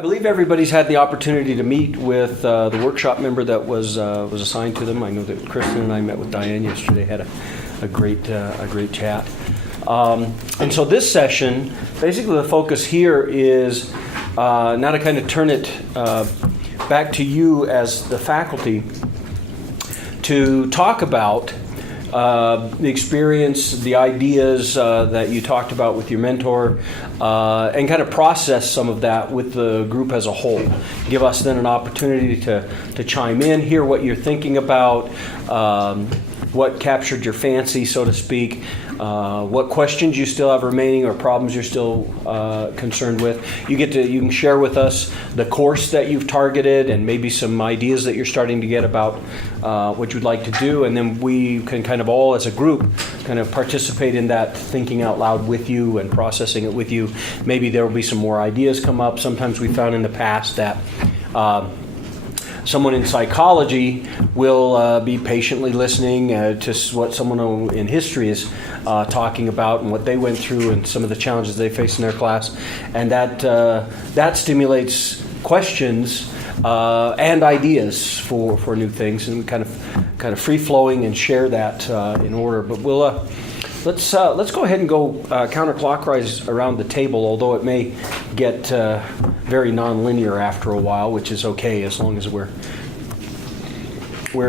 I believe everybody's had the opportunity to meet with the workshop member that was assigned to them. I know that Kristen and I met with Diane yesterday, had a great chat. And so this session, basically the focus here is now to kind of turn it back to you as the faculty to talk about the experience, the ideas that you talked about with your mentor, and kind of process some of that with the group as a whole. Give us then an opportunity to chime in, hear what you're thinking about, what captured your fancy, so to speak, what questions you still have remaining or problems you're still concerned with. You can share with us the course that you've targeted and maybe some ideas that you're starting to get about what you'd like to do, and then we can kind of all as a group kind of participate in that thinking out loud with you and processing it with you. Maybe there will be some more ideas come up. Sometimes we found in the past that someone in psychology will be patiently listening to what someone in history is talking about and what they went through and some of the challenges they face in their class, and that stimulates questions and ideas for new things, and kind of free flowing and share that in order. But we'll let's go ahead and go counterclockwise around the table, although it may get very nonlinear after a while, which is okay as long as we're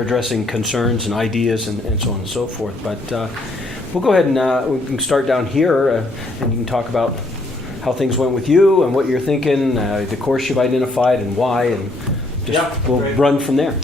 addressing concerns and ideas and so on and so forth. But we'll go ahead and we can start down here, and you can talk about how things went with you and what you're thinking, the course you've identified and why, and we'll great. run from there.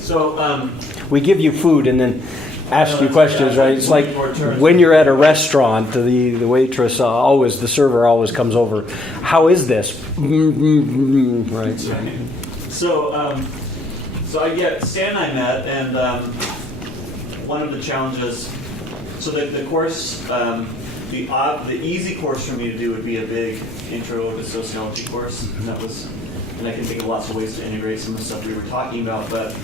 So, We give you food and then ask you that's questions, okay. right? It's like More turns. when you're at a restaurant, the waitress the server always comes over. How is this? Right. So, Stan and I met, and one of the challenges. So the course, the easy course for me to do would be a big intro to sociology course, and I can think of lots of ways to integrate some of the stuff we were talking about, but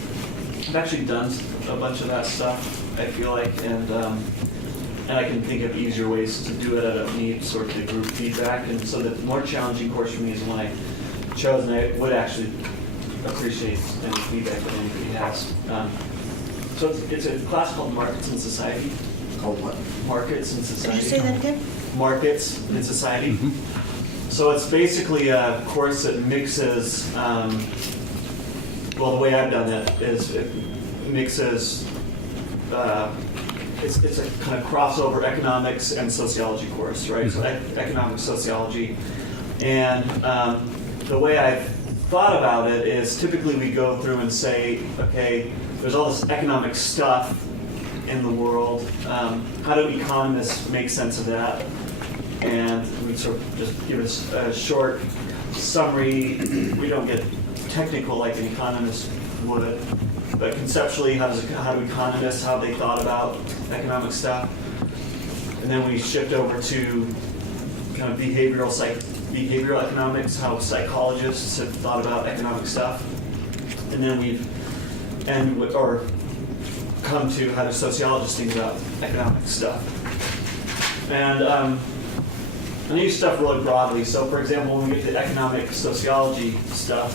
I've actually done a bunch of that stuff, I feel like, and I can think of easier ways to do it. I don't need sort of the group feedback, and so the more challenging course for me is one I chose, and I would actually appreciate any feedback that anybody has. So it's a class called Markets in Society. Called what? Markets in Society. Could you say that again? Markets in Society. Mm-hmm. So it's basically a course that mixes, the way I've done it is it mixes, it's a kind of crossover economics and sociology course, right? So economic sociology. And the way I've thought about it is typically we go through and say, okay, there's all this economic stuff in the world. How do economists make sense of that? And we sort of just give us a short summary. We don't get technical like an economist would, but conceptually, how do economists, how they thought about economic stuff? And then we shift over to kind of behavioral economics, how psychologists have thought about economic stuff. And then come to how do sociologists think about economic stuff. And I use stuff really broadly. So for example, when we get to economic sociology stuff,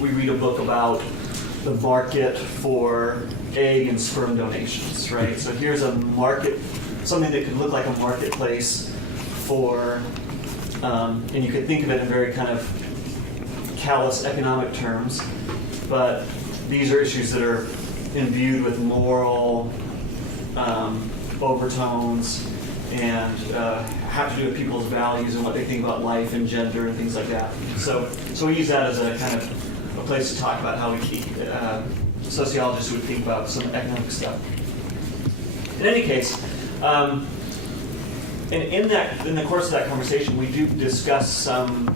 we read a book about the market for egg and sperm donations, right? So here's a market, something that could look like a marketplace for, and you could think of it in very kind of callous economic terms, but these are issues that are imbued with moral overtones and have to do with people's values and what they think about life and gender and things like that. So we use that as a kind of a place to talk about how sociologists would think about some economic stuff. In any case, in the course of that conversation, we do discuss some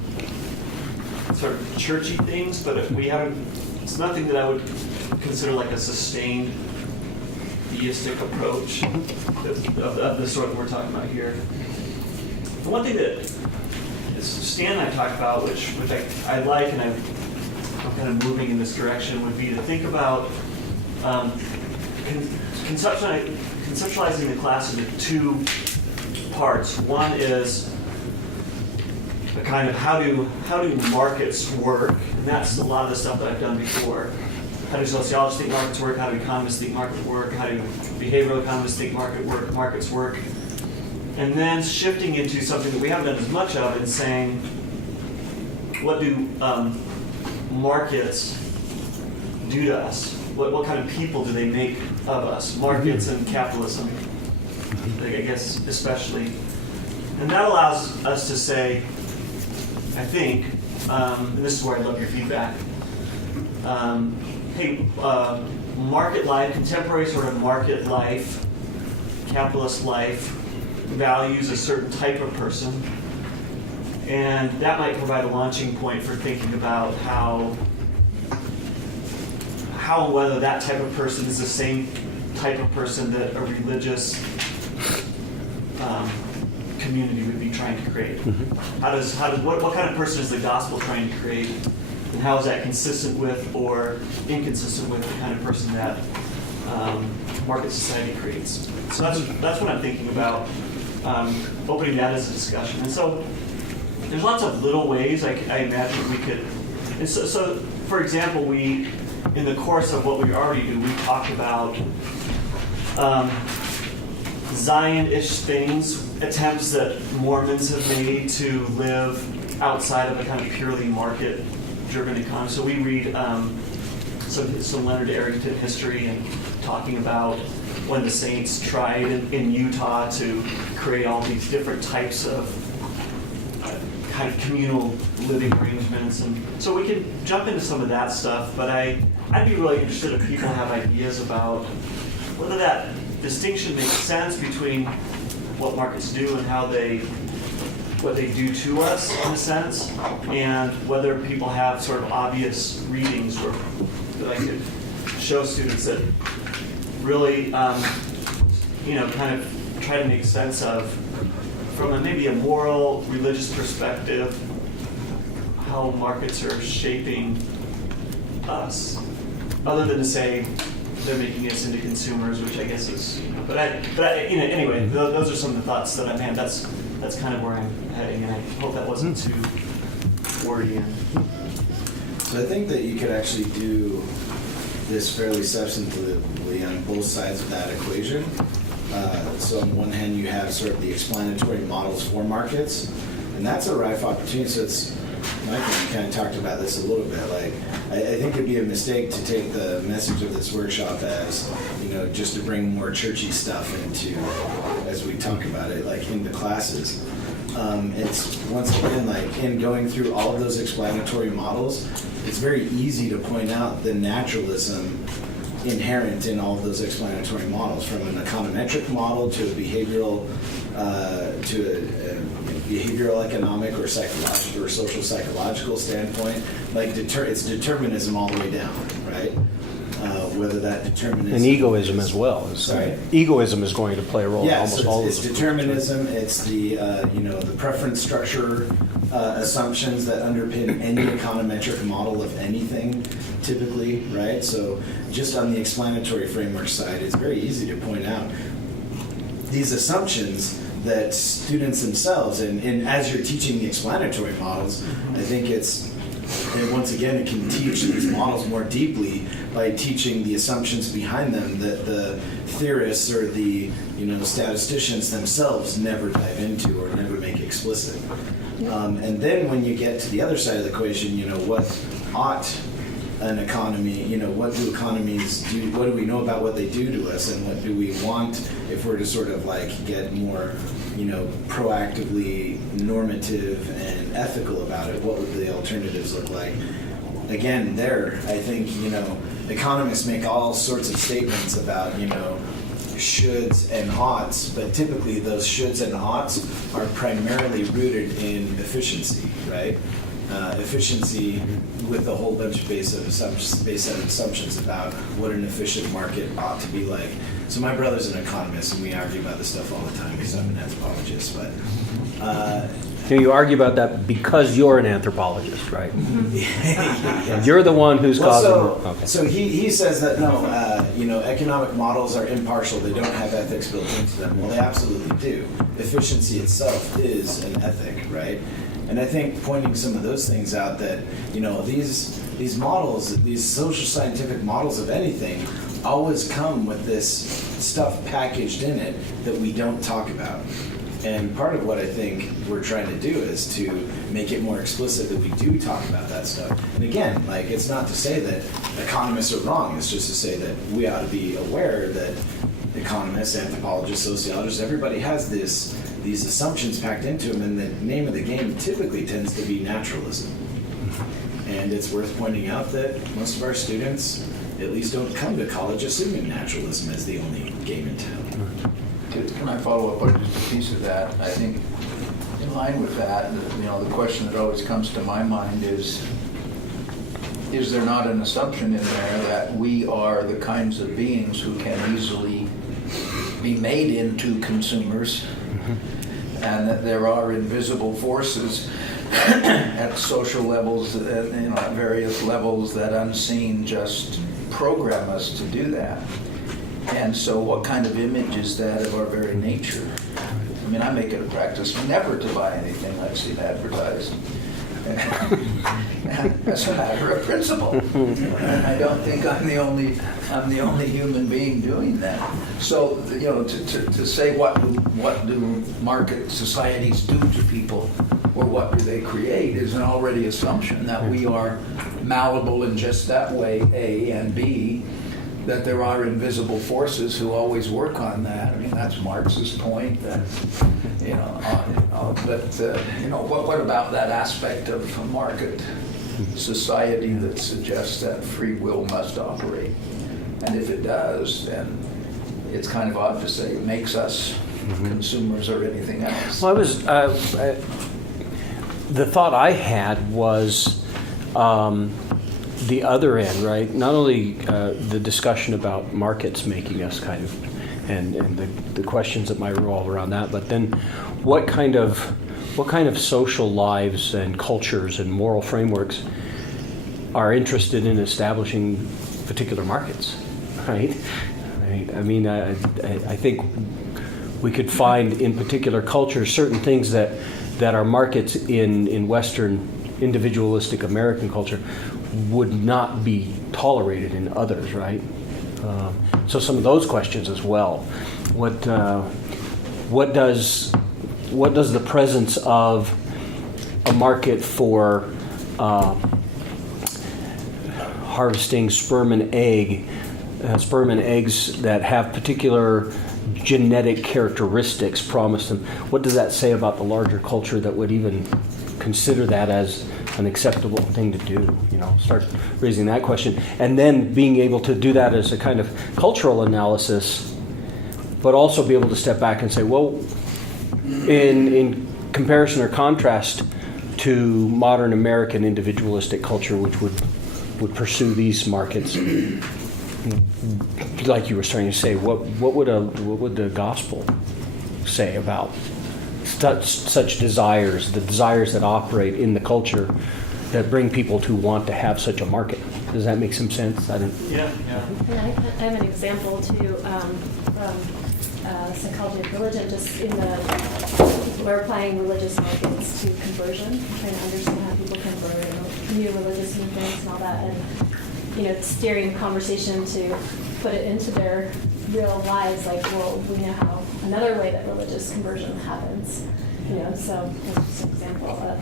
sort of churchy things, but we haven't. It's nothing that I would consider like a sustained theistic approach of the sort that we're talking about here. The one thing that Stan and I talked about, which I like, and I'm kind of moving in this direction, would be to think about conceptualizing the class into two parts. One is a kind of how do markets work, and that's a lot of the stuff that I've done before. How do sociologists think markets work? How do economists think markets work? How do behavioral economists think markets work? And then shifting into something that we haven't done as much of and saying, what do markets do to us? What kind of people do they make of us? Markets and capitalism, I guess especially. And that allows us to say, I think, and this is where I love your feedback, hey, market life, contemporary sort of market life, capitalist life, values a certain type of person, and that might provide a launching point for thinking about how and whether that type of person is the same type of person that a religious community would be trying to create. What kind of person is the gospel trying to create, and how is that consistent with or inconsistent with the kind of person that market society creates? So that's what I'm thinking about, opening that as a discussion. And so there's lots of little ways I imagine we could. And so for example, we, in the course of what we already do, we talk about Zion-ish things, attempts that Mormons have made to live outside of a kind of purely market-driven economy. So we read some Leonard Arrington history and talking about when the Saints tried in Utah to create all these different types of kind of communal living arrangements. And so we can jump into some of that stuff, but I'd be really interested if people have ideas about whether that distinction makes sense between what markets do and what they do to us, in a sense, and whether people have sort of obvious readings that I could show students that really, kind of try to make sense of, from maybe a moral, religious perspective, how markets are shaping us, other than to say they're making us into consumers, which I guess is, anyway, those are some of the thoughts that I've had. That's kind of where I'm heading, and I hope that wasn't too wordy. So I think that you could actually do this fairly substantively on both sides of that equation. So on one hand, you have sort of the explanatory models for markets, and that's a rife opportunity. So it's, Mike, you kind of talked about this a little bit. Like, I think it'd be a mistake to take the message of this workshop as, just to bring more churchy stuff into, as we talk about it, like into classes. It's, once again, like in going through all of those explanatory models, it's very easy to point out the naturalism inherent in all of those explanatory models, from an econometric model to a behavioral economic or psychological or social psychological standpoint. Like it's determinism all the way down, right? Whether that determinism and egoism as well. Sorry? Egoism is going to play a role in Yes, almost all of it's those. determinism. It's the the preference structure assumptions that underpin any econometric model of anything, typically, right? So just on the explanatory framework side, it's very easy to point out these assumptions that students themselves, and as you're teaching the explanatory models, I think and once again, it can teach these models more deeply by teaching the assumptions behind them that the theorists or the statisticians themselves never dive into or never make explicit. And then when you get to the other side of the equation, what ought an economy, what do economies do? What do we know about what they do to us, and what do we want if we're to sort of like get more, proactively normative and ethical about it? What would the alternatives look like? Again, I think, economists make all sorts of statements about, shoulds and oughts, but typically those shoulds and oughts are primarily rooted in efficiency, right? efficiency with a whole bunch of base set of assumptions about what an efficient market ought to be like. So my brother's an economist, and we argue about this stuff all the time because I'm an anthropologist. But You argue about that because you're an anthropologist, right? yes. You're the one who's causing. Okay. So he says that no, economic models are impartial. They don't have ethics built into them. Well, they absolutely do. Efficiency itself is an ethic, right? And I think pointing some of those things out that these models, these social scientific models of anything, always come with this stuff packaged in it that we don't talk about. And part of what I think we're trying to do is to make it more explicit that we do talk about that stuff. And again, it's not to say that economists are wrong. It's just to say that we ought to be aware that economists, anthropologists, sociologists, everybody has these assumptions packed into them, and the name of the game typically tends to be naturalism. And it's worth pointing out that most of our students at least don't come to college assuming naturalism is the only game in town. Can I follow up on just a piece of that? I think in line with that, the question that always comes to my mind is there not an assumption in there that we are the kinds of beings who can easily be made into consumers, and that there are invisible forces at social levels, at various levels, that unseen just program us to do that? And so what kind of image is that of our very nature? I mean, I make it a practice never to buy anything I've seen advertised. That's a matter of principle. And I don't think I'm the only human being doing that. So, to say what do market societies do to people, or what do they create, is an already assumption that we are malleable in just that way, A, and B, that there are invisible forces who always work on that. I mean, that's Marx's point. That, what about that aspect of a market society that suggests that free will must operate? And if it does, then it's kind of odd to say it makes us consumers or anything else. Well, the thought I had was the other end, right? Not only the discussion about markets making us kind of, and the questions that might revolve around that, but then what kind of social lives and cultures and moral frameworks are interested in establishing particular markets, right? I mean, I think we could find in particular cultures certain things that are markets in Western individualistic American culture would not be tolerated in others, right? So some of those questions as well. What does the presence of a market for harvesting sperm and eggs that have particular genetic characteristics promise them? What does that say about the larger culture that would even consider that as an acceptable thing to do? Start raising that question, and then being able to do that as a kind of cultural analysis, but also be able to step back and say, well, in comparison or contrast to modern American individualistic culture, which would pursue these markets, like you were starting to say, what would the gospel say about such desires, the desires that operate in the culture that bring people to want to have such a market? Does that make some sense? Yeah. And I have an example too from psychology of religion. Just we're applying religious markets to conversion, trying to understand how people convert and new religious movements and all that, and steering conversation to put it into their real lives. Like, well, we know how another way that religious conversion happens. So that's just an example of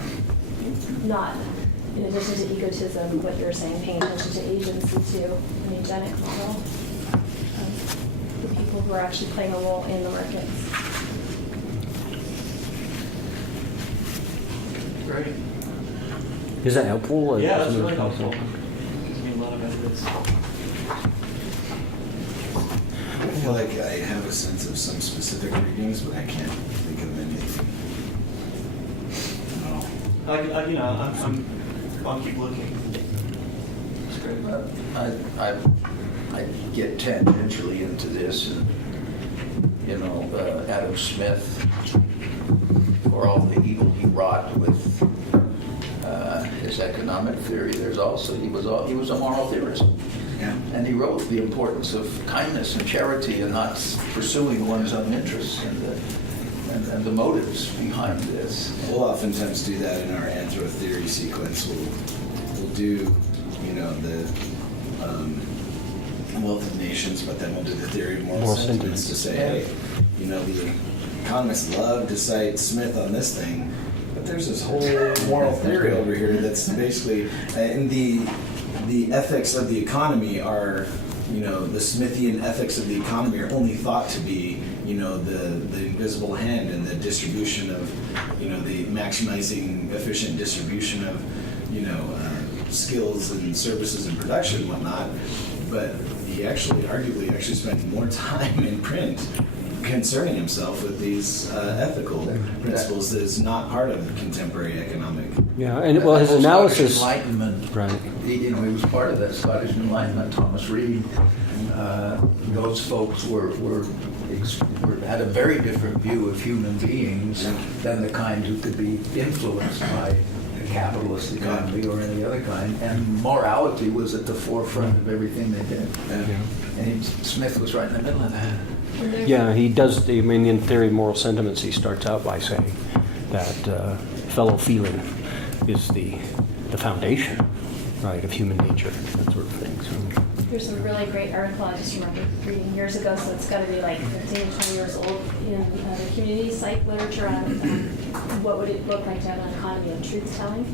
not, in addition to egotism, what you're saying, paying attention to agency to an eugenic model of the people who are actually playing a role in the markets. Great. Is that helpful? Yeah, that's really helpful. I mean, a lot of evidence. I feel like I have a sense of some specific readings, but I can't think of anything. I'll keep looking. That's great. I get tangentially into this, and Adam Smith, for all the evil he wrought with his economic theory, he was a moral theorist. Yeah. And he wrote the importance of kindness and charity and not pursuing one's own interests and the motives behind this. We'll oftentimes do that in our anthro theory sequence. We'll do, the wealth of nations, but then we'll do the theory of moral sentiments to say, hey, the economists love to cite Smith on this thing, but there's this whole moral theory over here that's basically, and the ethics of the economy are, the Smithian ethics of the economy are only thought to be, the invisible hand and the distribution of, the maximizing efficient distribution of, skills and services and production and whatnot. But he arguably spent more time in print concerning himself with these ethical principles that is not part of contemporary economic. Yeah, and well, his analysis. Scottish Enlightenment, Right. He was part of that Scottish Enlightenment. Thomas Reid, those folks had a very different view of human beings than the kind who could be influenced by a capitalist economy or any other kind. And morality was at the forefront of everything they did. And Smith was right in the middle of that. Yeah, he does. In theory of moral sentiments, he starts out by saying that fellow feeling is the foundation, right, of human nature, that sort of thing. So. There's a really great article I just remember reading years ago, so it's got to be like 15, 20 years old, in the community psych literature on what would it look like to have an economy of truth-telling.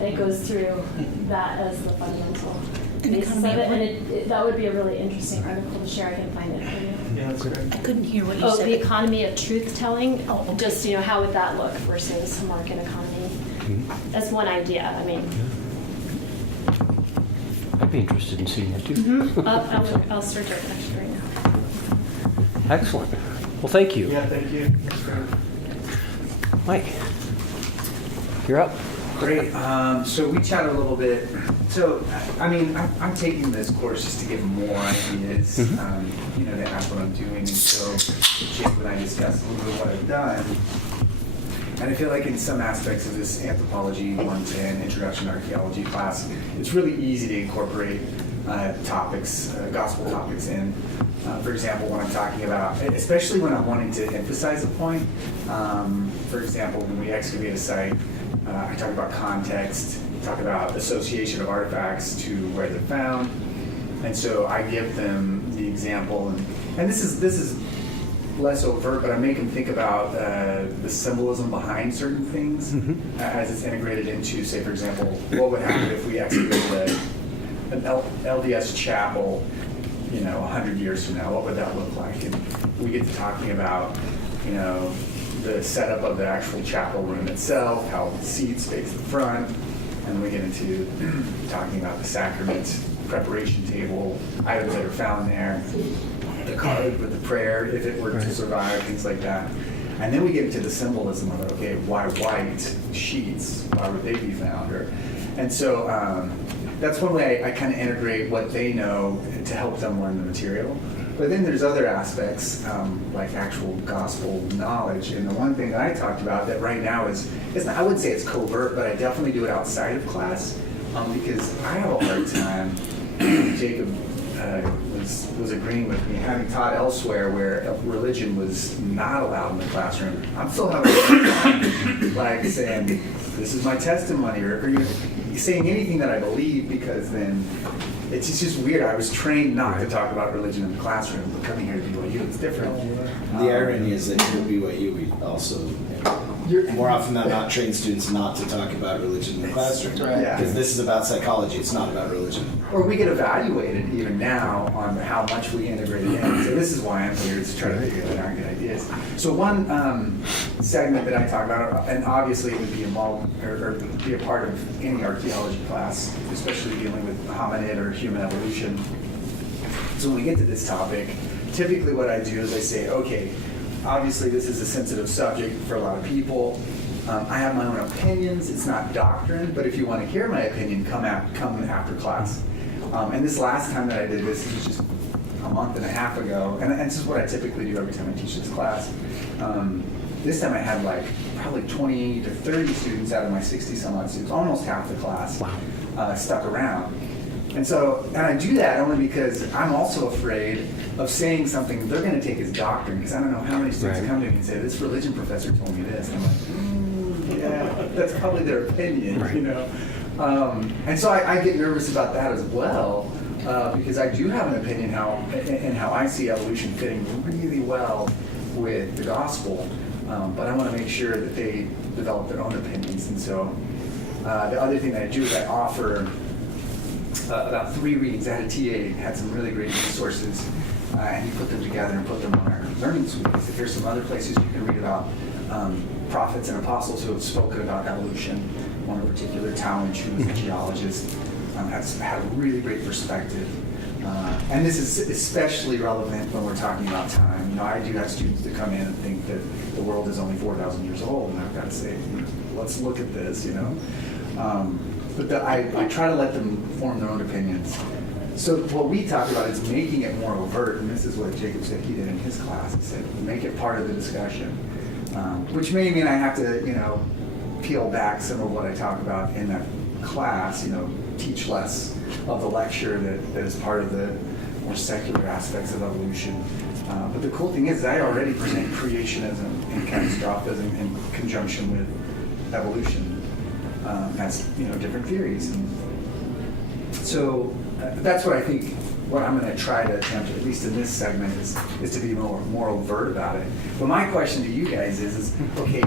And it goes through that as the fundamental basis of it. And that would be a really interesting article to share. I can find it for you. Yeah, that's great. I couldn't hear what you Oh, said. the economy of truth-telling. Oh, okay. Just, how would that look versus a market economy? That's one idea. I mean, I'd be interested in seeing it too. I'll search it actually right now. Excellent. Well, thank you. Yeah, thank you. That's great. Mike, you're up. Great. So we chatted a little bit. So, I'm taking this course just to get more ideas, to add what I'm doing. And so Jake and I discussed a little bit of what I've done. And I feel like in some aspects of this anthropology 110 introduction to archaeology class, it's really easy to incorporate topics, gospel topics in. For example, when I'm talking about, especially when I'm wanting to emphasize a point, for example, when we excavate a site, I talk about context, talk about association of artifacts to where they're found, and so I give them the example, and this is less overt, but I make them think about the symbolism behind certain things as it's integrated into, say, for example, what would happen if we excavated an LDS chapel, 100 years from now? What would that look like? And we get to talking about, the setup of the actual chapel room itself, how the seats face the front, and we get into talking about the sacrament preparation table, items that are found there, the card with the prayer, if it were to survive, things like that. And then we get into the symbolism of it. Okay, why white sheets? Why would they be found? And so that's one way I kind of integrate what they know to help them learn the material. But then there's other aspects, like actual gospel knowledge. And the one thing that I talked about that right now is not, I wouldn't say it's covert, but I definitely do it outside of class, because I have a hard time. Jacob was agreeing with me, having taught elsewhere where religion was not allowed in the classroom. I'm still having a hard time, like saying, this is my testimony, or saying anything that I believe, because then it's just weird. I was trained not to talk about religion in the classroom, but coming here to BYU, it's different. The irony is that here at BYU, we also, more often than not, train students not to talk about religion in the classroom. Right. Yeah. Because this is about psychology, it's not about religion. Or we get evaluated even now on how much we integrate it in. So this is why I'm here, is to try to figure that out and get ideas. So one segment that I talk about, and obviously it would be involved or be a part of any archaeology class, especially dealing with hominid or human evolution. So when we get to this topic, typically what I do is I say, okay, obviously this is a sensitive subject for a lot of people. I have my own opinions. It's not doctrine, but if you want to hear my opinion, come after class. And this last time that I did this was just a month and a half ago, and this is what I typically do every time I teach this class. This time I had like probably 20 to 30 students out of my 60 some odd students, almost half the class, stuck around. And I do that only because I'm also afraid of saying something they're going to take as doctrine, because I don't know how many students come to me and say, this religion professor told me this. And I'm like, yeah, that's probably their opinion, you know. And so I get nervous about that as well, because I do have an opinion how I see evolution fitting really well with the gospel, but I want to make sure that they develop their own opinions. And so the other thing that I do is I offer about 3 readings. I had a TA, had some really great resources, and you put them together and put them on our learning suite. So here's some other places you can read about prophets and apostles who have spoken about evolution. One in particular, Talmage, who was a geologist, has had a really great perspective. And this is especially relevant when we're talking about time. You know, I do have students that come in and think that the world is only 4,000 years old, and I've got to say, let's look at this, you know. But I try to let them form their own opinions. So what we talk about is making it more overt, and this is what Jacob said he did in his class. He said, make it part of the discussion, which may mean I have to, you know, peel back some of what I talk about in that class, you know, teach less of the lecture that is part of the more secular aspects of evolution. But the cool thing is I already present creationism and catastrophism in conjunction with evolution as, you know, different theories. And so that's what I think, what I'm going to try to attempt, at least in this segment, is to be more overt about it. But my question to you guys is okay,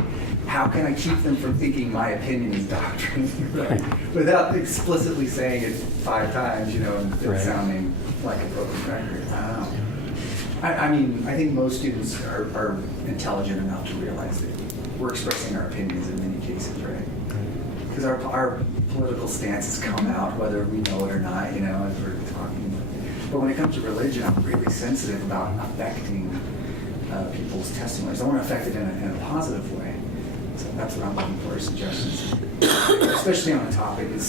how can I keep them from thinking my opinion is doctrine, right? Without explicitly saying it 5 times, you know, and sounding like a broken record? I don't know. I mean, I think most students are intelligent enough to realize that we're expressing our opinions in many cases, right? Because our political stances come out whether we know it or not, you know, as we're talking. But when it comes to religion, I'm really sensitive about affecting people's testimonies. I want to affect it in a positive way. So that's what I'm looking for, suggestions. Especially on a topic it's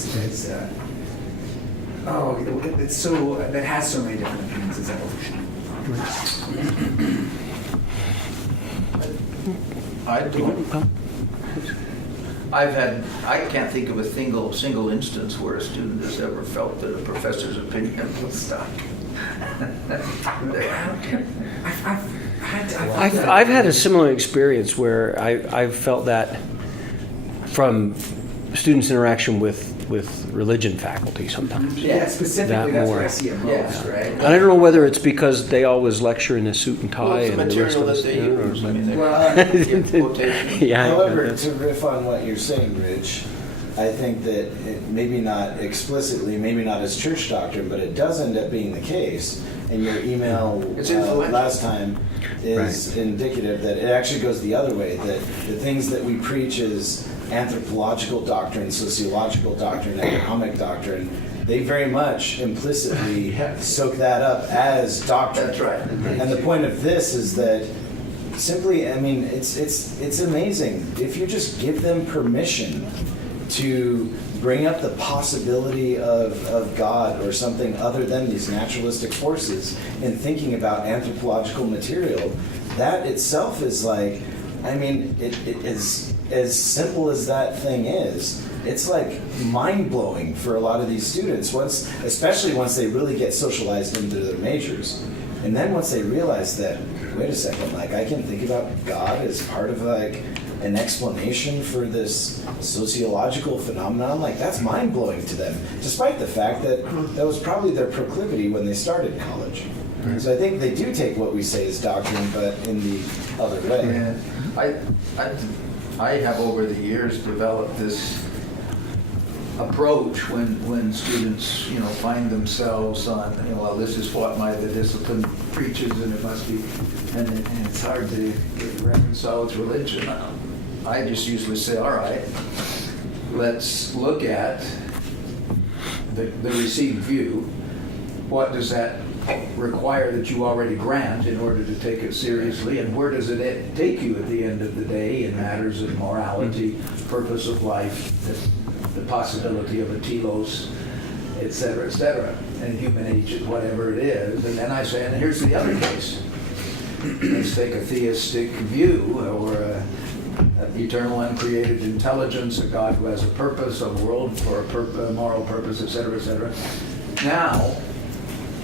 so, that has so many different opinions as evolution. I can't think of a single instance where a student has ever felt that a professor's opinion was stuck. I've had a similar experience where I've felt that from students' interaction with religion faculty sometimes. Yeah, specifically that's where I see it most, right? And I don't know whether it's because they always lecture in a suit and tie. Well, it's the and the rest material of us, that they you know, use. I but- mean, they Well, give quotations. Yeah, However, that's- to riff on what you're saying, Rich, I think that maybe not explicitly, maybe not as church doctrine, but it does end up being the case. And your email It's influential. last time is indicative that it actually goes the other way, that the things that we preach as anthropological doctrine, sociological doctrine, economic doctrine, they very much implicitly soak that up as doctrine. That's right. And the point of this is that simply, I mean, it's amazing. If you just give them permission to bring up the possibility of God or something other than these naturalistic forces in thinking about anthropological material, that itself is like, I mean, it is as simple as that thing is. It's like mind-blowing for a lot of these students, especially once they really get socialized into their majors. And then once they realize that, wait a second, like I can think about God as part of like an explanation for this sociological phenomenon, like that's mind-blowing to them, despite the fact that that was probably their proclivity when they started college. Right. So I think they do take what we say as doctrine, but in the other way. And I have over the years developed this approach when students, you know, find themselves on, you know, well, this is what the discipline preaches, and it must be, and it's hard to reconcile with religion. I just usually say, all right, let's look at the received view. What does that require that you already grant in order to take it seriously, and where does it take you at the end of the day, and matters of morality, purpose of life, the possibility of a telos, et cetera, and human age, whatever it is. And then I say, and here's the other case. Let's take a theistic view, or an eternal uncreated intelligence, a God who has a purpose, a world for a moral purpose, et cetera. Now,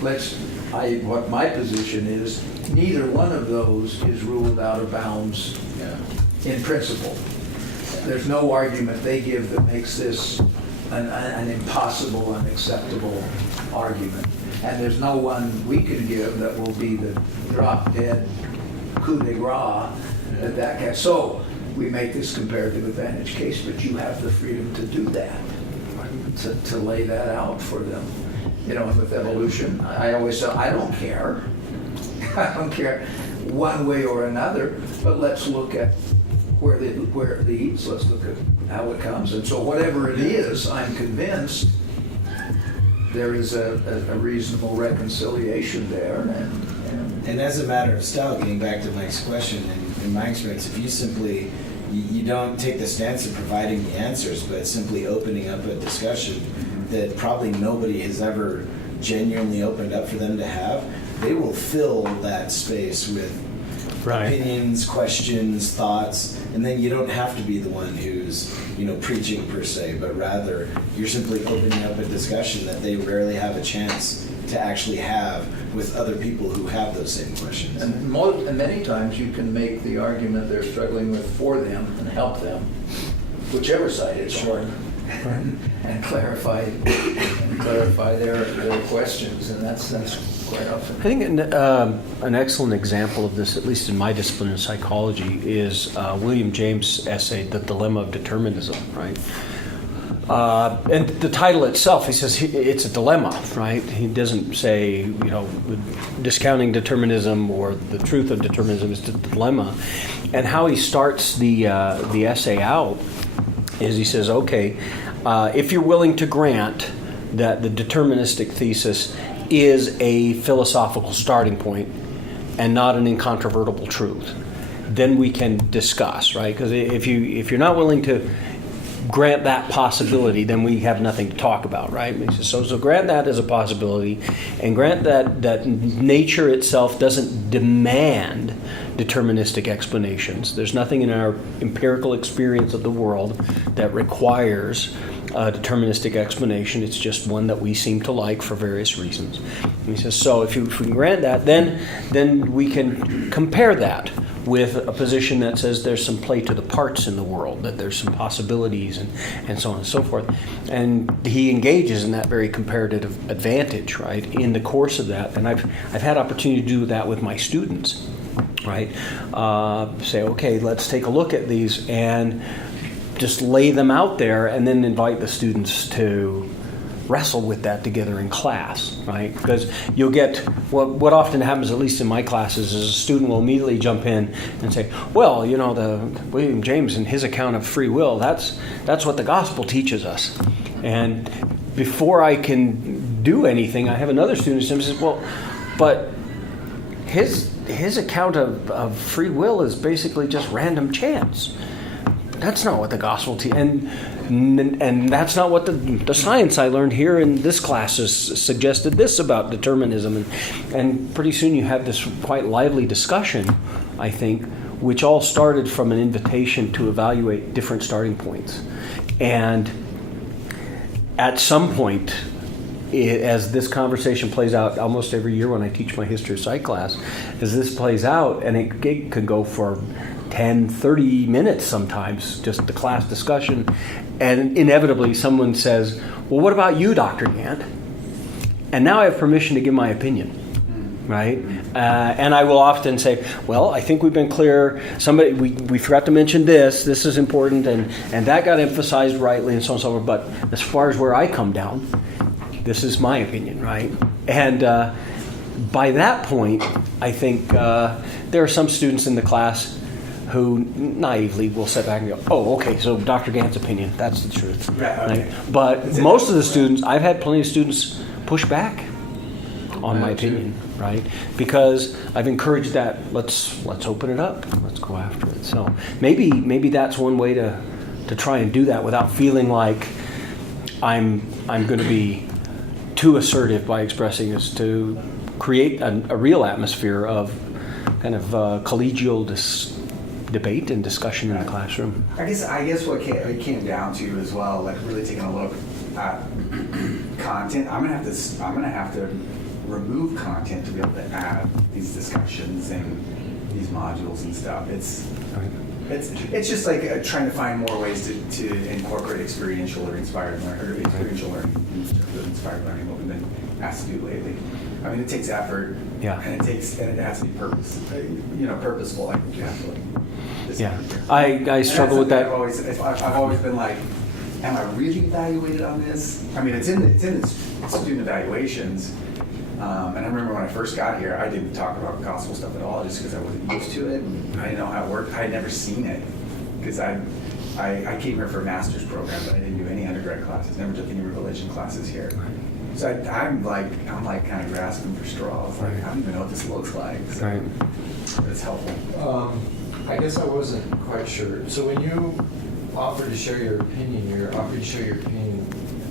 what my position is, neither one of those is ruled out of bounds in principle. There's no argument they give that makes this an impossible, unacceptable argument. And there's no one we can give that will be the drop-dead coup de grace that can. So we make this comparative advantage case, but you have the freedom to do that, to lay that out for them. You know, with evolution, I always say, I don't care. I don't care one way or another, but let's look at where it leads. Let's look at how it comes. And so whatever it is, I'm convinced there is a reasonable reconciliation there. And as a matter of style, getting back to Mike's question, in my experience, if you simply, you don't take the stance of providing the answers, but simply opening up a discussion that probably nobody has ever genuinely opened up for them to have, they will fill that space with opinions, questions, thoughts, and then you don't have to be the one who's, preaching per se, but rather you're simply opening up a discussion that they rarely have a chance to actually have with other people who have those same questions. And many times you can make the argument they're struggling with for them and help them, whichever side it's on, and clarify their questions, and that's quite often. I think an excellent example of this, at least in my discipline in psychology, is William James' essay, The Dilemma of Determinism, right? And the title itself, he says it's a dilemma, right? He doesn't say, discounting determinism or the truth of determinism, is the dilemma. And how he starts the essay out is he says, okay, if you're willing to grant that the deterministic thesis is a philosophical starting point and not an incontrovertible truth, then we can discuss, right? Because if you're not willing to grant that possibility, then we have nothing to talk about, right? So grant that as a possibility, and grant that nature itself doesn't demand deterministic explanations. There's nothing in our empirical experience of the world that requires a deterministic explanation. It's just one that we seem to like for various reasons. And he says, so if we can grant that, then we can compare that with a position that says there's some play to the parts in the world, that there's some possibilities and so on and so forth. And he engages in that very comparative advantage, right, in the course of that. And I've had opportunity to do that with my students, right? Say, okay, let's take a look at these and just lay them out there, and then invite the students to wrestle with that together in class, right? Because you'll get, what often happens, at least in my classes, is a student will immediately jump in and say, well, the William James and his account of free will, that's what the gospel teaches us. And before I can do anything, I have another student who says, well, but his account of free will is basically just random chance. That's not what the gospel teaches, and that's not what the science I learned here in this class has suggested this about determinism, and pretty soon you have this quite lively discussion, I think, which all started from an invitation to evaluate different starting points, and at some point, as this conversation plays out almost every year when I teach my history of psych class, as this plays out, and it could go for 10, 30 minutes sometimes, just the class discussion, and inevitably someone says, well, what about you, Dr. Gant? And now I have permission to give my opinion, right? And I will often say, well, I think we've been clear. We forgot to mention this is important, and that got emphasized rightly, and so on and so forth, but as far as where I come down, this is my opinion, right? And by that point, I think there are some students in the class who naively will sit back and go, oh, okay, so Dr. Gant's opinion, that's the truth. Right, okay. But most of the students, I've had plenty of students push back. on my opinion, right? Because I've encouraged that. Let's open it up. Let's go after it. So maybe that's one way to try and do that without feeling like I'm going to be too assertive by expressing this, to create a real atmosphere of kind of collegial debate and discussion in the classroom. I guess what it came down to as well, like really taking a look at content. I'm gonna have to remove content to be able to add these discussions and these modules and stuff. It's just like trying to find more ways to incorporate experiential or inspired learning, or experiential learning inspired learning, what we've been asked to do lately. I mean, it takes effort, Yeah. and it has to be purposeful. I think you have to Yeah, I struggle with that. I've always been like, am I really evaluated on this? I mean, it's in the student evaluations. And I remember when I first got here, I didn't talk about gospel stuff at all, just because I wasn't used to it. I didn't know how it worked. I had never seen it, because I came here for a master's program, but I didn't do any undergrad classes. Never took any religion classes here. So I'm like kind of grasping for straws. Like, I don't even know what this looks like. So Right. it's helpful. I guess I wasn't quite sure. So when you offered to share your opinion, you're offering to share your opinion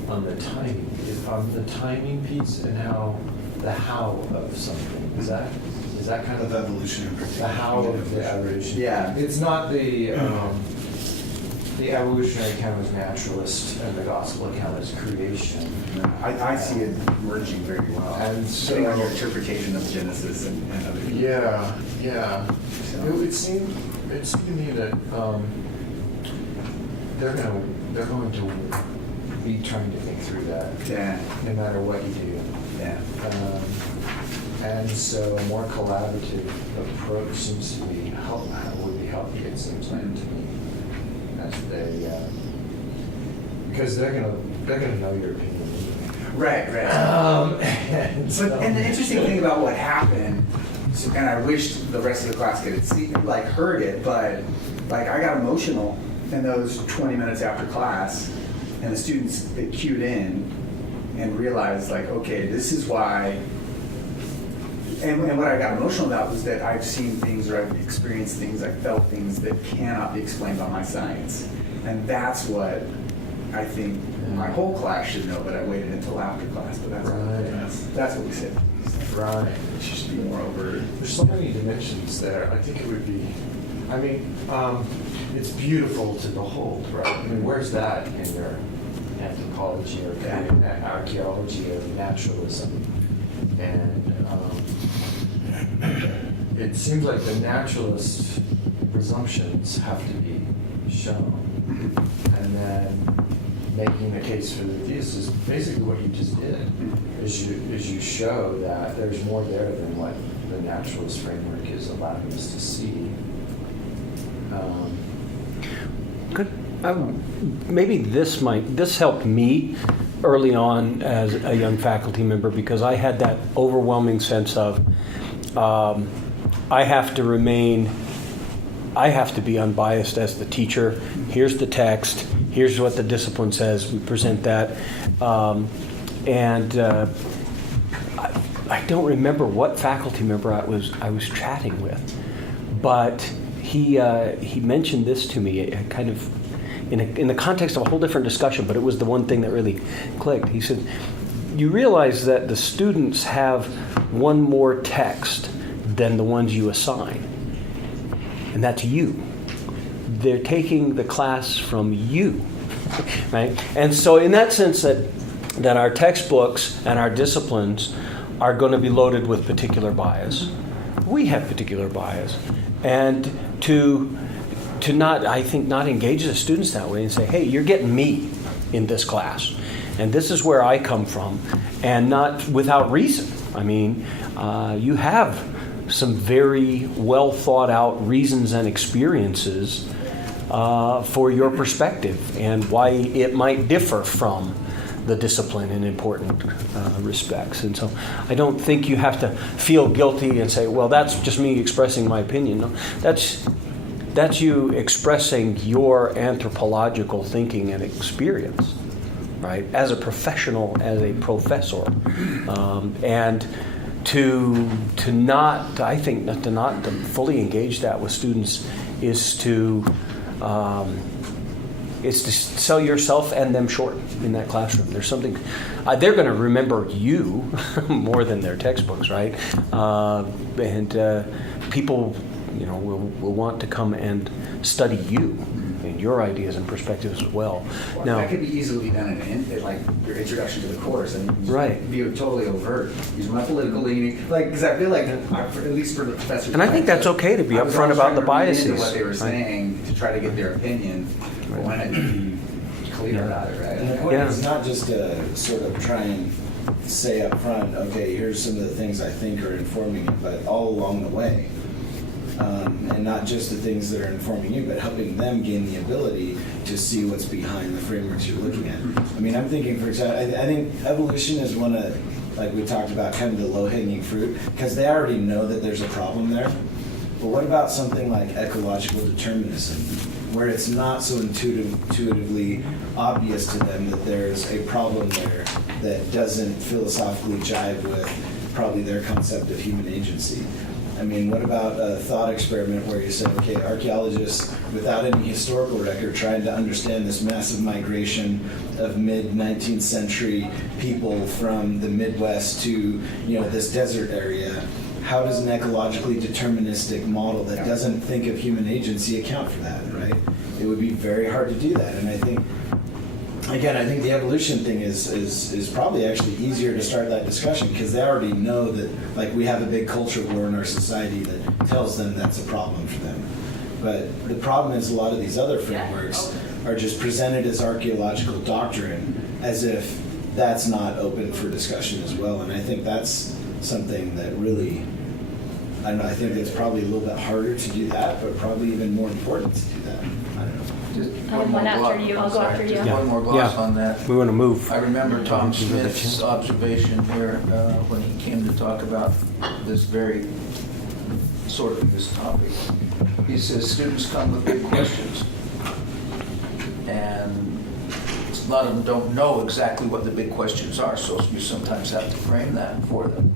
on the timing piece and the how of something. Is that kind of evolution. the how of the evolution? Yeah. It's not the evolutionary account as naturalist and the gospel account as creation. I see it merging very well. And depending on your so, interpretation of Genesis and other things. yeah. It seemed to me that they're going to be trying to think through that, Yeah. no matter what you do. Yeah. And so a more collaborative approach seems to be would be helpful. It seems like to me, as they because they're gonna know your opinion anyway. Right. And And the interesting thing about what happened, and I wish the rest of the class could heard it, but like I got emotional in those 20 minutes after class, and the students cued in and realized like, okay, this is why. And what I got emotional about was that I've seen things, or I've experienced things, I've felt things that cannot be explained by my science, and that's what I think my whole class should know. But I waited until after class. But that's what we said. Right. It should be more overt. There's so many dimensions there. I think it would be, it's beautiful to behold, right? I mean, where's that in your anthropology or archaeology of naturalism? And it seems like the naturalist presumptions have to be shown. And then making the case for the theist is basically what you just did, is you show that there's more there than what the naturalist framework is allowing us to see. Good. Maybe this helped me early on as a young faculty member, because I had that overwhelming sense of I have to be unbiased as the teacher. Here's the text. Here's what the discipline says. We present that. I don't remember what faculty member I was chatting with, but he mentioned this to me, kind of in the context of a whole different discussion, but it was the one thing that really clicked. He said, you realize that the students have one more text than the ones you assign, and that's you. They're taking the class from you, right? And so in that sense that our textbooks and our disciplines are going to be loaded with particular bias. We have particular bias. And to not engage the students that way and say, hey, you're getting me in this class, and this is where I come from, and not without reason. I mean, you have some very well thought out reasons and experiences for your perspective and why it might differ from the discipline in important respects. And so I don't think you have to feel guilty and say, well, that's just me expressing my opinion. No, that's you expressing your anthropological thinking and experience, right? As a professional, as a professor. And to not, I think, to not to fully engage that with students is to sell yourself and them short in that classroom. There's something, they're going to remember you more than their textbooks, right? People, will want to come and study you and your ideas and perspectives as well. Well, Now, that could be easily done in like your introduction to the course. I mean, you Right. Be totally overt. Use my political leaning, because I feel like, at least for the professors. And I think that's okay to be I was upfront always about trying the to read into biases. what they were Right. saying to try to get their opinion. But why not be clear about it, And the right? point Yeah. is not just to sort of try and say up front, okay, here's some of the things I think are informing it, but all along the way. And not just the things that are informing you, but helping them gain the ability to see what's behind the frameworks you're looking at. I mean, I'm thinking, for example, I think evolution is one of, like we talked about, kind of the low-hanging fruit, because they already know that there's a problem there. But what about something like ecological determinism, where it's not so intuitively obvious to them that there's a problem there that doesn't philosophically jive with probably their concept of human agency? I mean, what about a thought experiment where you say, okay, archaeologists, without any historical record, trying to understand this massive migration of mid-19th century people from the Midwest to, this desert area, how does an ecologically deterministic model that doesn't think of human agency account for that, right? It would be very hard to do that. And I think the evolution thing is probably actually easier to start that discussion because they already know that, like, we have a big culture war in our society that tells them that's a problem for them. But the problem is a lot of these other frameworks are just presented as archaeological doctrine as if that's not open for discussion as well. And I think that's something that really, I don't know, I think it's probably a little bit harder to do that, but probably even more important to do that. I don't know. Just I have one after you. I'll go sorry, after you. Just Yeah. one more gloss Yeah. on that. we want to move. I remember Tom Give it a Smith's chance. observation here when he came to talk about this very sort of this topic. He says students come with big questions, and a lot of them don't know exactly what the big questions are, so you sometimes have to frame that for them.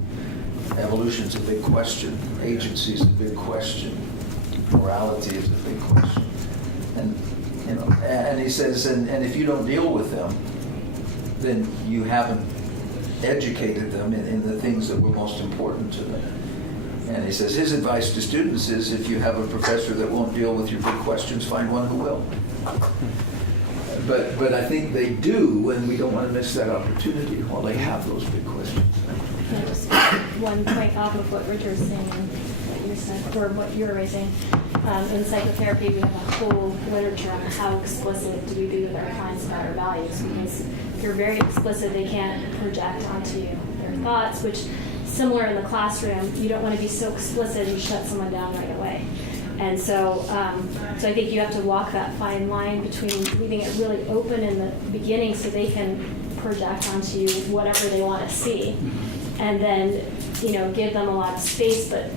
Evolution's a big question, agency's a big question, morality is a big question. And he says, and if you don't deal with them, then you haven't educated them in the things that were most important to them. And he says his advice to students is, if you have a professor that won't deal with your big questions, find one who will. But I think they do, and we don't want to miss that opportunity while they have those big questions. Yeah, just one point off of what Richard's saying, what you said, or what you're raising. In psychotherapy, we have a whole literature on how explicit do we be with our clients about our values. Because if you're very explicit, they can't project onto you their thoughts, which, similar in the classroom, you don't want to be so explicit you shut someone down right away. And so I think you have to walk that fine line between leaving it really open in the beginning so they can project onto you whatever they want to see, and then give them a lot of space. But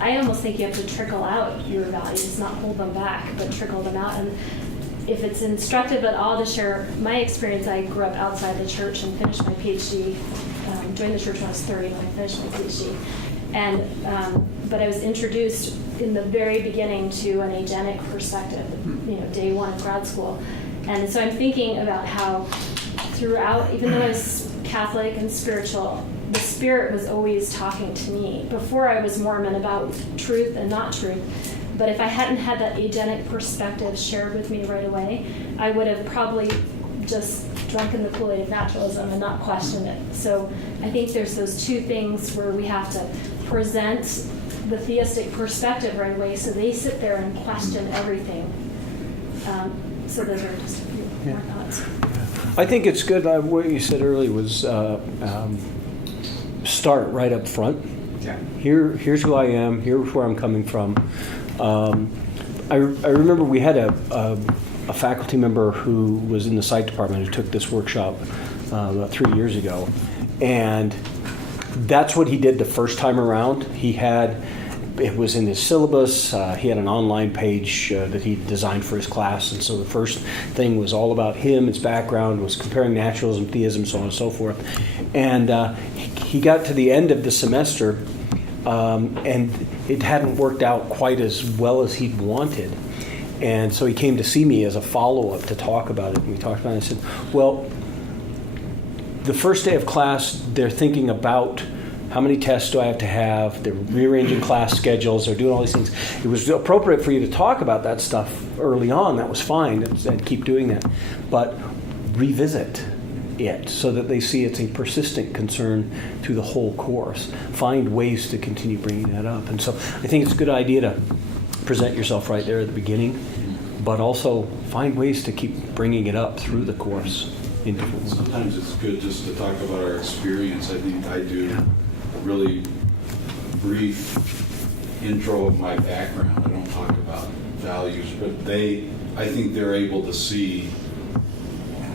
I almost think you have to trickle out your values, not hold them back, but trickle them out. And if it's instructive at all to share my experience, I grew up outside the church and finished my PhD. Joined the church when I was 30 when I finished my PhD. And but I was introduced in the very beginning to an agentic perspective, day one of grad school. And so I'm thinking about how throughout, even though I was Catholic and spiritual, the Spirit was always talking to me. Before I was Mormon about truth and not truth. But if I hadn't had that agentic perspective shared with me right away, I would have probably just drunken the Kool-Aid of naturalism and not questioned it. So I think there's those two things where we have to present the theistic perspective right away so they sit there and question everything. So those are just a few more thoughts. I think it's good. What you said earlier was start right up front. Yeah. Here's who I am. Here's where I'm coming from. I remember we had a faculty member who was in the psych department who took this workshop about 3 years ago, and that's what he did the first time around. He had it was in his syllabus. He had an online page that he designed for his class, and so the first thing was all about him, his background, was comparing naturalism, theism, so on and so forth. And he got to the end of the semester, and it hadn't worked out quite as well as he'd wanted. And so he came to see me as a follow-up to talk about it. And we talked about it. I said, well, the first day of class, they're thinking about how many tests do I have to have. They're rearranging class schedules. They're doing all these things. It was appropriate for you to talk about that stuff early on. That was fine, and keep doing that. But revisit it so that they see it's a persistent concern through the whole course. Find ways to continue bringing that up. And so I think it's a good idea to present yourself right there at the beginning, but also find ways to keep bringing it up through the course. In different ways. Sometimes it's good just to talk about our experience. I think I do a really brief intro of my background. I don't talk about values, but I think they're able to see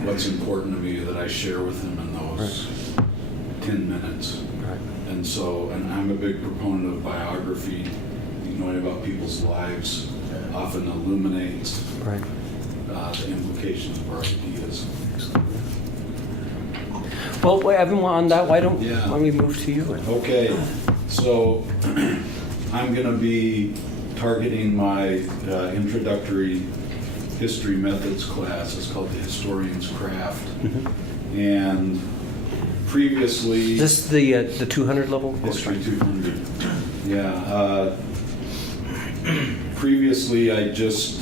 what's important to me that I share with them in those 10 minutes. Right. And so, and I'm a big proponent of biography. Knowing about people's lives often illuminates Right. the implications of our ideas. Well, Evan, on that, why don't Yeah. we move to you? Okay, so I'm going to be targeting my introductory history methods class. It's called the Historian's Craft. And previously... Is this the 200 level? History 200. Yeah. Previously, I just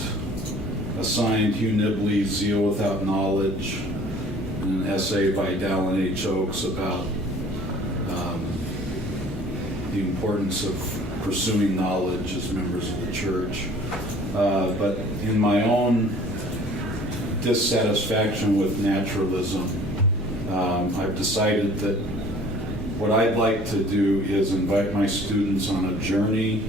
assigned Hugh Nibley's Zeal Without Knowledge and an essay by Dallin H. Oakes about the importance of pursuing knowledge as members of the church. But in my own dissatisfaction with naturalism, I've decided that what I'd like to do is invite my students on a journey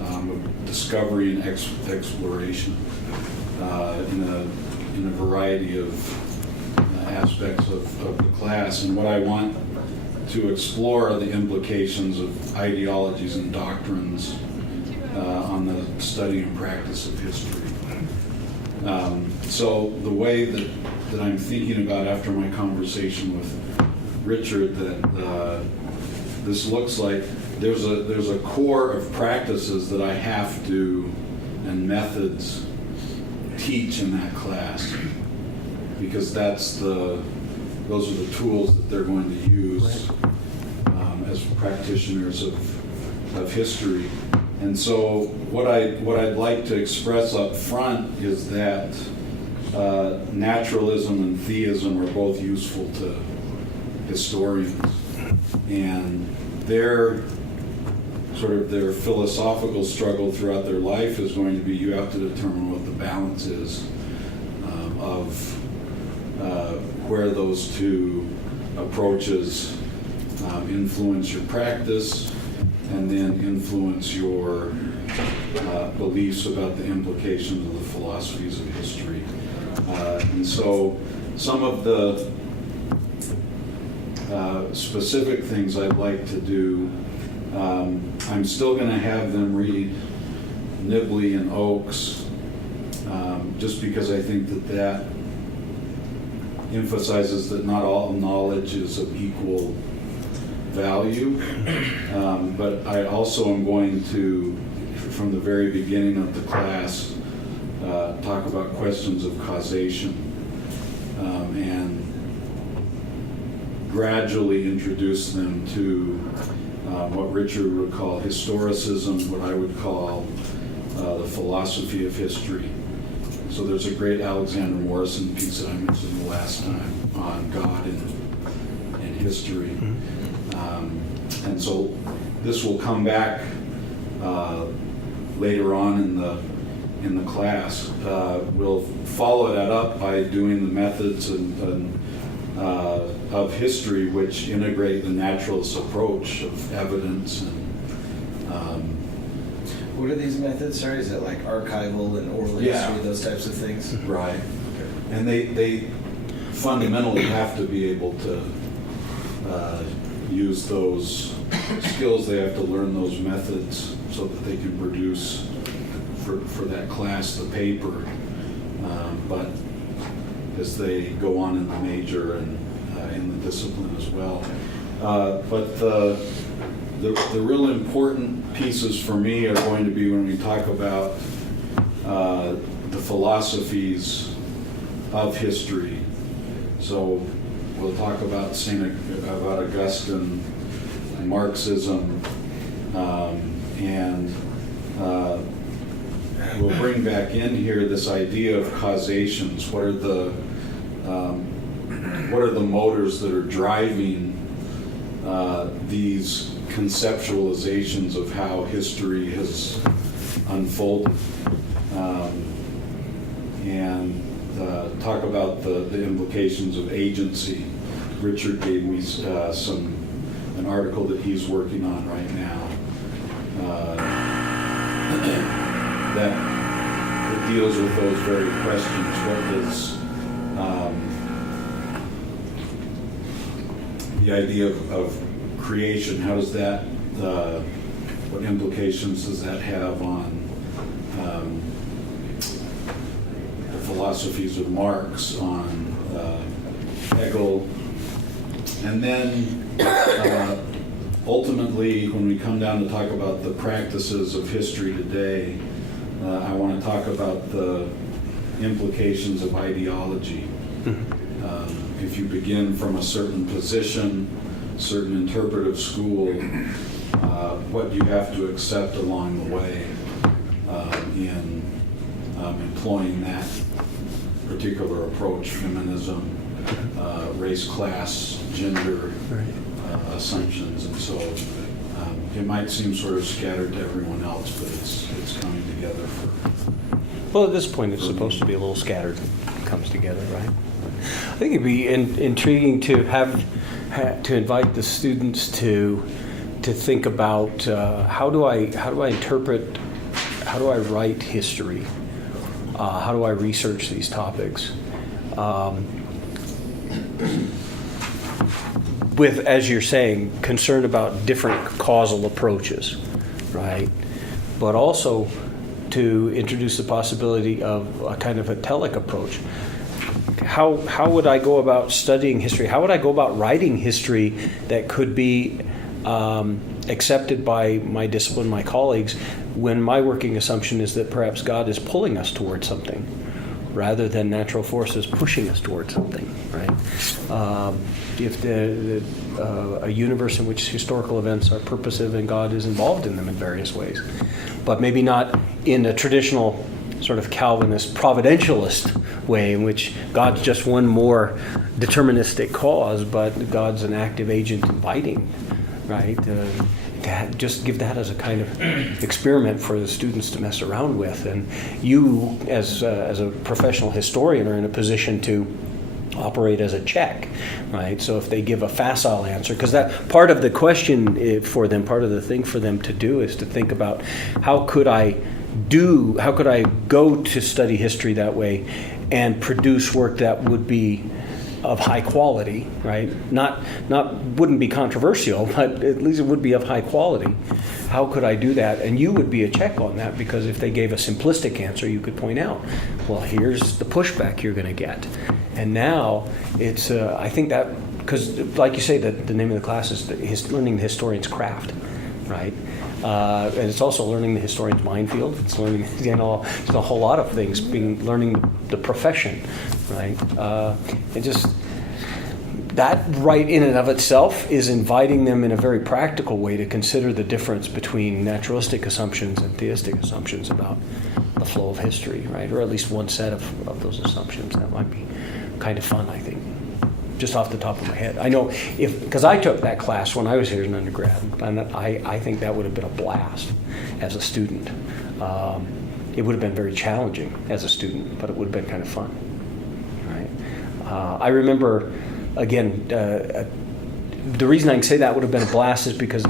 of discovery and exploration in a variety of aspects of the class. And what I want to explore are the implications of ideologies and doctrines on the study and practice of history. So the way that I'm thinking about after my conversation with Richard, that this looks like there's a core of practices that I have to, and methods, teach in that class, because those are the tools that they're going to use as practitioners of history. And so what I'd like to express up front is that naturalism and theism are both useful to historians, and their philosophical struggle throughout their life is going to be, you have to determine what the balance is of where those two approaches influence your practice and then influence your beliefs about the implications of the philosophies of history. And so some of the specific things I'd like to do, I'm still going to have them read Nibley and Oakes, just because I think that emphasizes that not all knowledge is of equal value. But I also am going to, from the very beginning of the class, talk about questions of causation and gradually introduce them to what Richard would call historicism, what I would call the philosophy of history. So there's a great Alexander Morrison piece that I mentioned the last time on God and history. And so this will come back later on in the class. We'll follow that up by doing the methods of history, which integrate the naturalist approach of evidence and What are these methods? Sorry, is it like archival and oral history, those types of things? right. And they fundamentally have to be able to use those skills. They have to learn those methods so that they can produce for that class the paper. But as they go on in the major and in the discipline as well. But the real important pieces for me are going to be when we talk about the philosophies of history. So we'll talk about about Augustine, Marxism, and we'll bring back in here this idea of causations. What are the motors that are driving these conceptualizations of how history has unfolded, and talk about the implications of agency. Richard gave me an article that he's working on right now that deals with those very questions. What does the idea of creation, how does that, what implications does that have on the philosophies of Marx, on Hegel, and then ultimately, when we come down to talk about the practices of history today, I want to talk about the implications of ideology. If you begin from a certain position, certain interpretive school, what you have to accept along the way in employing that particular approach, feminism, race, class, gender, assumptions, and so it might seem sort of scattered to everyone else, but it's coming together for. Well, at this point, it's supposed to be a little scattered. It comes together, right? I think it'd be intriguing to to invite the students to think about how do I interpret, how do I write history, how do I research these topics. With, as you're saying, concern about different causal approaches, right? But also to introduce the possibility of a kind of a telic approach. How would I go about studying history? How would I go about writing history that could be accepted by my discipline, my colleagues, when my working assumption is that perhaps God is pulling us towards something rather than natural forces pushing us towards something, right? If a universe in which historical events are purposive and God is involved in them in various ways, but maybe not in a traditional sort of Calvinist providentialist way in which God's just one more deterministic cause, but God's an active agent inviting, right? Just give that as a kind of experiment for the students to mess around with. And you, as a professional historian, are in a position to operate as a check, right? So if they give a facile answer, because that part of the question for them, part of the thing for them to do is to think about how could I go to study history that way and produce work that would be of high quality, right? Not wouldn't be controversial, but at least it would be of high quality. How could I do that? And you would be a check on that, because if they gave a simplistic answer, you could point out, well, here's the pushback you're going to get. And now it's, I think that, because like you say, the name of the class is learning the historian's craft, right? And it's also learning the historian's minefield. It's learning, there's a whole lot of things, learning the profession, right? And just that right in and of itself is inviting them in a very practical way to consider the difference between naturalistic assumptions and theistic assumptions about the flow of history, right? Or at least one set of those assumptions. That might be kind of fun, I think. Just off the top of my head. I know because I took that class when I was here as an undergrad, and I think that would have been a blast as a student. It would have been very challenging as a student, but it would have been kind of fun, right? I remember, again, the reason I can say that would have been a blast is because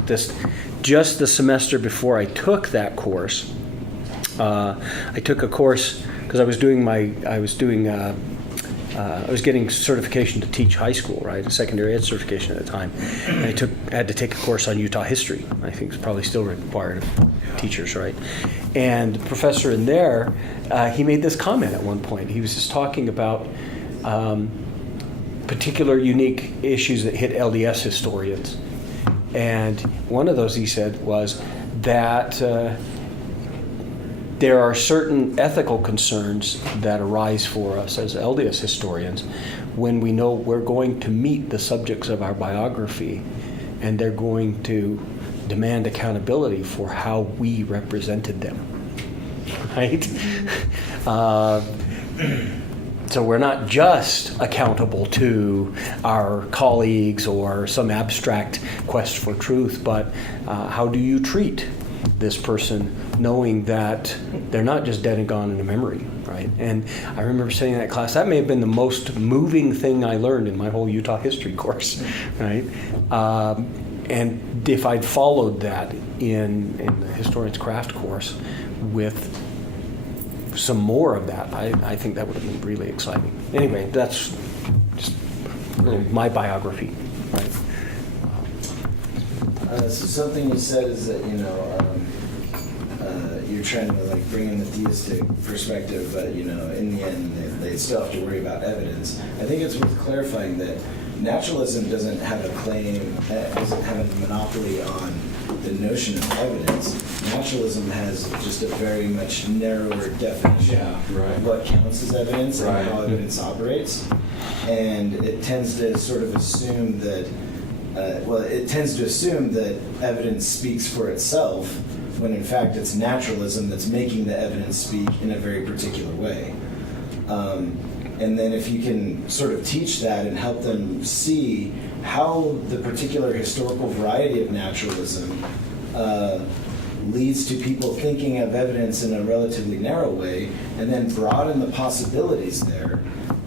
just the semester before I took that course, I took a course because I was doing I was getting certification to teach high school, right, a secondary ed certification at the time. And I had to take a course on Utah history. I think it's probably still required of teachers, right? And the professor in there, he made this comment at one point. He was just talking about particular unique issues that hit LDS historians. And one of those, he said, was that there are certain ethical concerns that arise for us as LDS historians when we know we're going to meet the subjects of our biography and they're going to demand accountability for how we represented them, right? So we're not just accountable to our colleagues or some abstract quest for truth, but how do you treat this person knowing that they're not just dead and gone in a memory, right? And I remember sitting in that class. That may have been the most moving thing I learned in my whole Utah history course, right? And if I'd followed that in the historian's craft course with some more of that, I think that would have been really exciting. Anyway, that's just my biography, right? So something you said is that, you're trying to like bring in the theistic perspective, but in the end they still have to worry about evidence. I think it's worth clarifying that naturalism doesn't have a claim, doesn't have a monopoly on the notion of evidence. Naturalism has just a very much narrower definition of what counts as evidence and how evidence operates. And it tends to sort of assume that, evidence speaks for itself, when in fact it's naturalism that's making the evidence speak in a very particular way. And then if you can sort of teach that and help them see how the particular historical variety of naturalism leads to people thinking of evidence in a relatively narrow way, and then broaden the possibilities there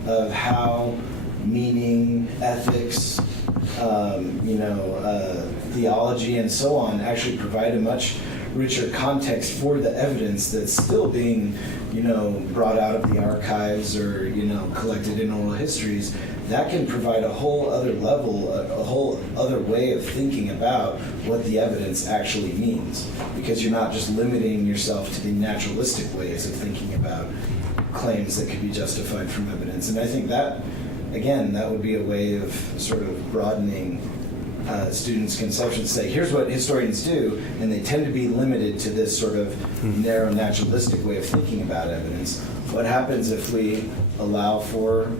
of how meaning, ethics, theology, and so on actually provide a much richer context for the evidence that's still being, brought out of the archives or, collected in oral histories. That can provide a whole other level, a whole other way of thinking about what the evidence actually means, because you're not just limiting yourself to the naturalistic ways of thinking about claims that could be justified from evidence. And I think that, again, that would be a way of sort of broadening students' conceptions. Say, here's what historians do, and they tend to be limited to this sort of narrow naturalistic way of thinking about evidence. What happens if we allow for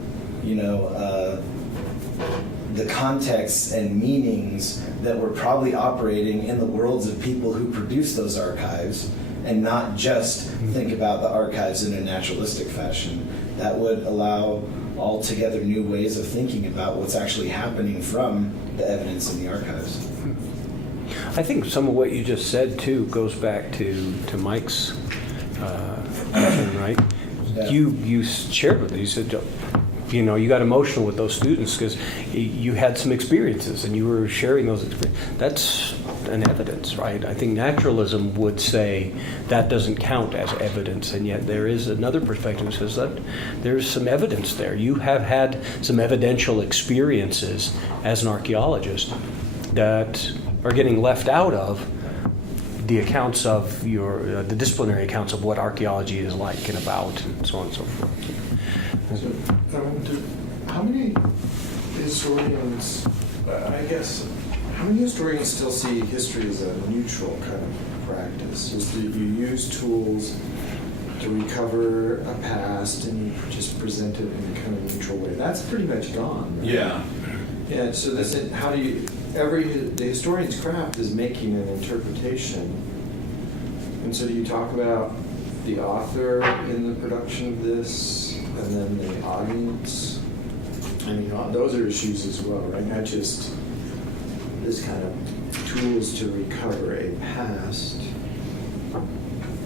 the contexts and meanings that were probably operating in the worlds of people who produced those archives, and not just think about the archives in a naturalistic fashion? That would allow altogether new ways of thinking about what's actually happening from the evidence in the archives. I think some of what you just said too goes back to Mike's question, right? Yeah. You shared with me. You said, you got emotional with those students because you had some experiences and you were sharing those experiences. That's an evidence, right? I think naturalism would say that doesn't count as evidence, and yet there is another perspective that says that there's some evidence there. You have had some evidential experiences as an archaeologist that are getting left out of the accounts of the disciplinary accounts of what archaeology is like and about, and so on and so forth. How many historians, how many historians still see history as a neutral kind of practice? Just that you use tools to recover a past and you just present it in a kind of neutral way. That's pretty much gone, right? Yeah. Yeah, so how do you, the historian's craft is making an interpretation. And so do you talk about the author in the production of this, and then the audience? I mean, those are issues as well, right? Not just this kind of tools to recover a past.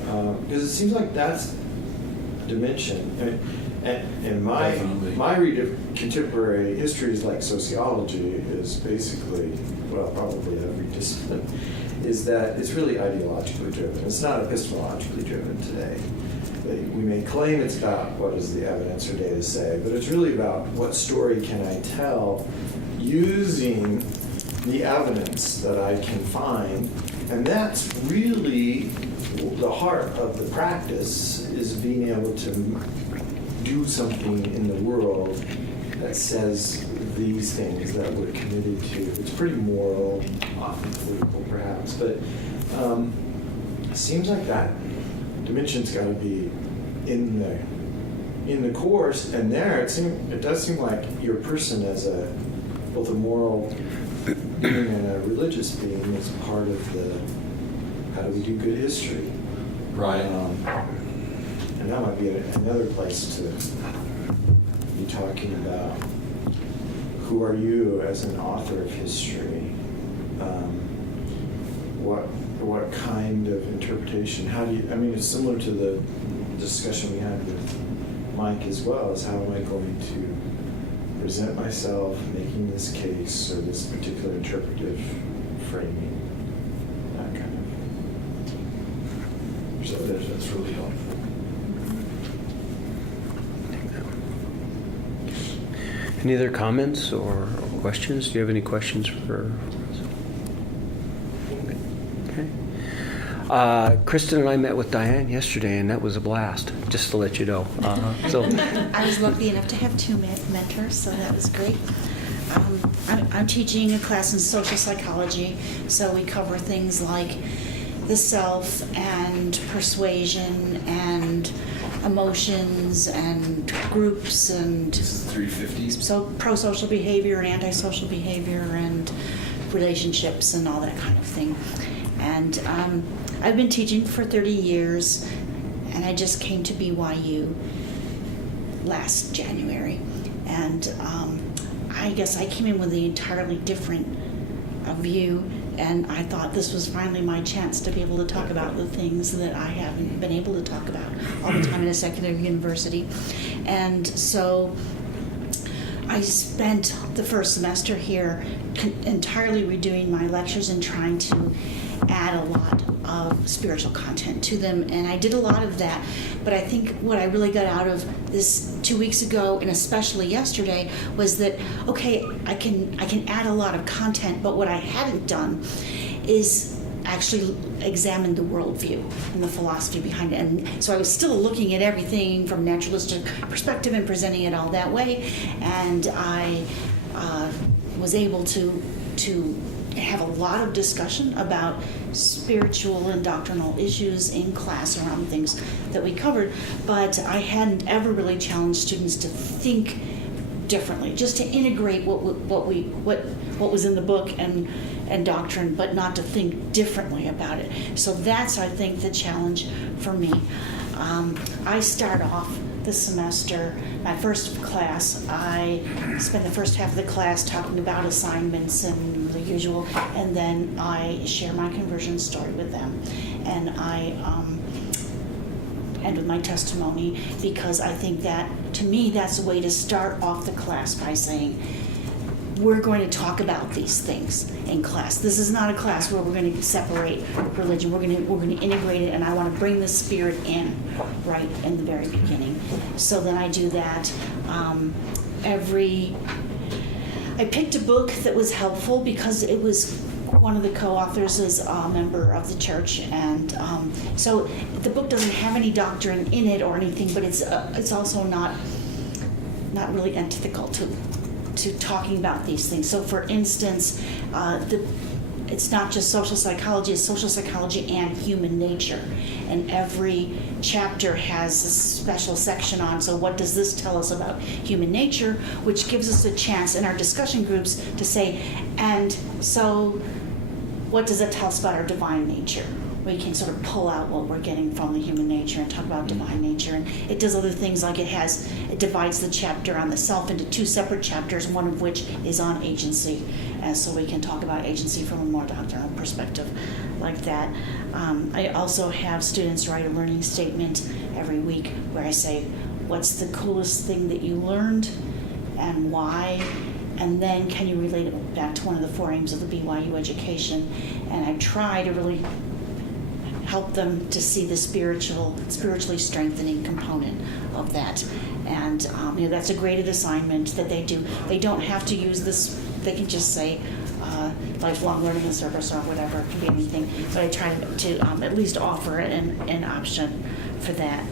Because it seems like that's a dimension. And my read of contemporary histories like sociology is basically, well, probably every discipline, is that it's really ideologically driven. It's not epistemologically driven today. we may claim it's about what does the evidence or data say, but it's really about what story can I tell using the evidence that I can find. And that's really the heart of the practice, is being able to do something in the world that says these things that we're committed to. It's pretty moral, often political perhaps, but it seems like that dimension's got to be in the course, and there it does seem like your person as both a moral being and a religious being is part of the how do we do good history. Right. And that might be another place to be talking about who are you as an author of history. What kind of interpretation? How do you? I mean, it's similar to the discussion we had with Mike as well. Is how am I going to present myself, making this case or this particular interpretive framing, that kind of. So that's really helpful. Any other comments or questions? Do you have any questions for? Okay. Kristen and I met with Diane yesterday, and that was a blast. Just to let you know. So I was lucky enough to have 2 mentors, so that was great. I'm teaching a class in social psychology, so we cover things like the self and persuasion and emotions and groups and 350. so pro-social behavior and antisocial behavior and relationships and all that kind of thing. And I've been teaching for 30 years, and I just came to BYU last January. And I guess I came in with an entirely different view, and I thought this was finally my chance to be able to talk about the things that I haven't been able to talk about all the time in a secular university. And so I spent the first semester here entirely redoing my lectures and trying to add a lot of spiritual content to them, and I did a lot of that. But I think what I really got out of this 2 weeks ago, and especially yesterday, was that okay, I can add a lot of content, but what I hadn't done is actually examine the worldview and the philosophy behind it. And so I was still looking at everything from a naturalistic perspective and presenting it all that way, and I was able to have a lot of discussion about spiritual and doctrinal issues in class around things that we covered, but I hadn't ever really challenged students to think differently, just to integrate what was in the book and doctrine, but not to think differently about it. So that's, I think, the challenge for me. I start off the semester, my first class, I spend the first half of the class talking about assignments and the usual, and then I share my conversion story with them. And I end with my testimony, because I think that, to me, that's a way to start off the class by saying, we're going to talk about these things in class. This is not a class where we're going to separate religion. We're going to integrate it, and I want to bring the spirit in right in the very beginning. So then I do that. I picked a book that was helpful because it was one of the co-authors is a member of the church, and so the book doesn't have any doctrine in it or anything, but it's also not really antithetical to talking about these things. So for instance, it's not just social psychology, it's social psychology and human nature. And every chapter has a special section on, so what does this tell us about human nature, which gives us a chance in our discussion groups to say, and so what does it tell us about our divine nature? We can sort of pull out what we're getting from the human nature and talk about divine nature. And it does other things, like it divides the chapter on the self into 2 separate chapters, one of which is on agency. And so we can talk about agency from a more doctrinal perspective like that. I also have students write a learning statement every week where I say, what's the coolest thing that you learned and why? And then can you relate it back to one of the 4 aims of the BYU education? And I try to really help them to see the spiritually strengthening component of that. And that's a graded assignment that they do. They don't have to use this. They can just say lifelong learning and service or whatever. It can be anything. But I try to at least offer an option for that.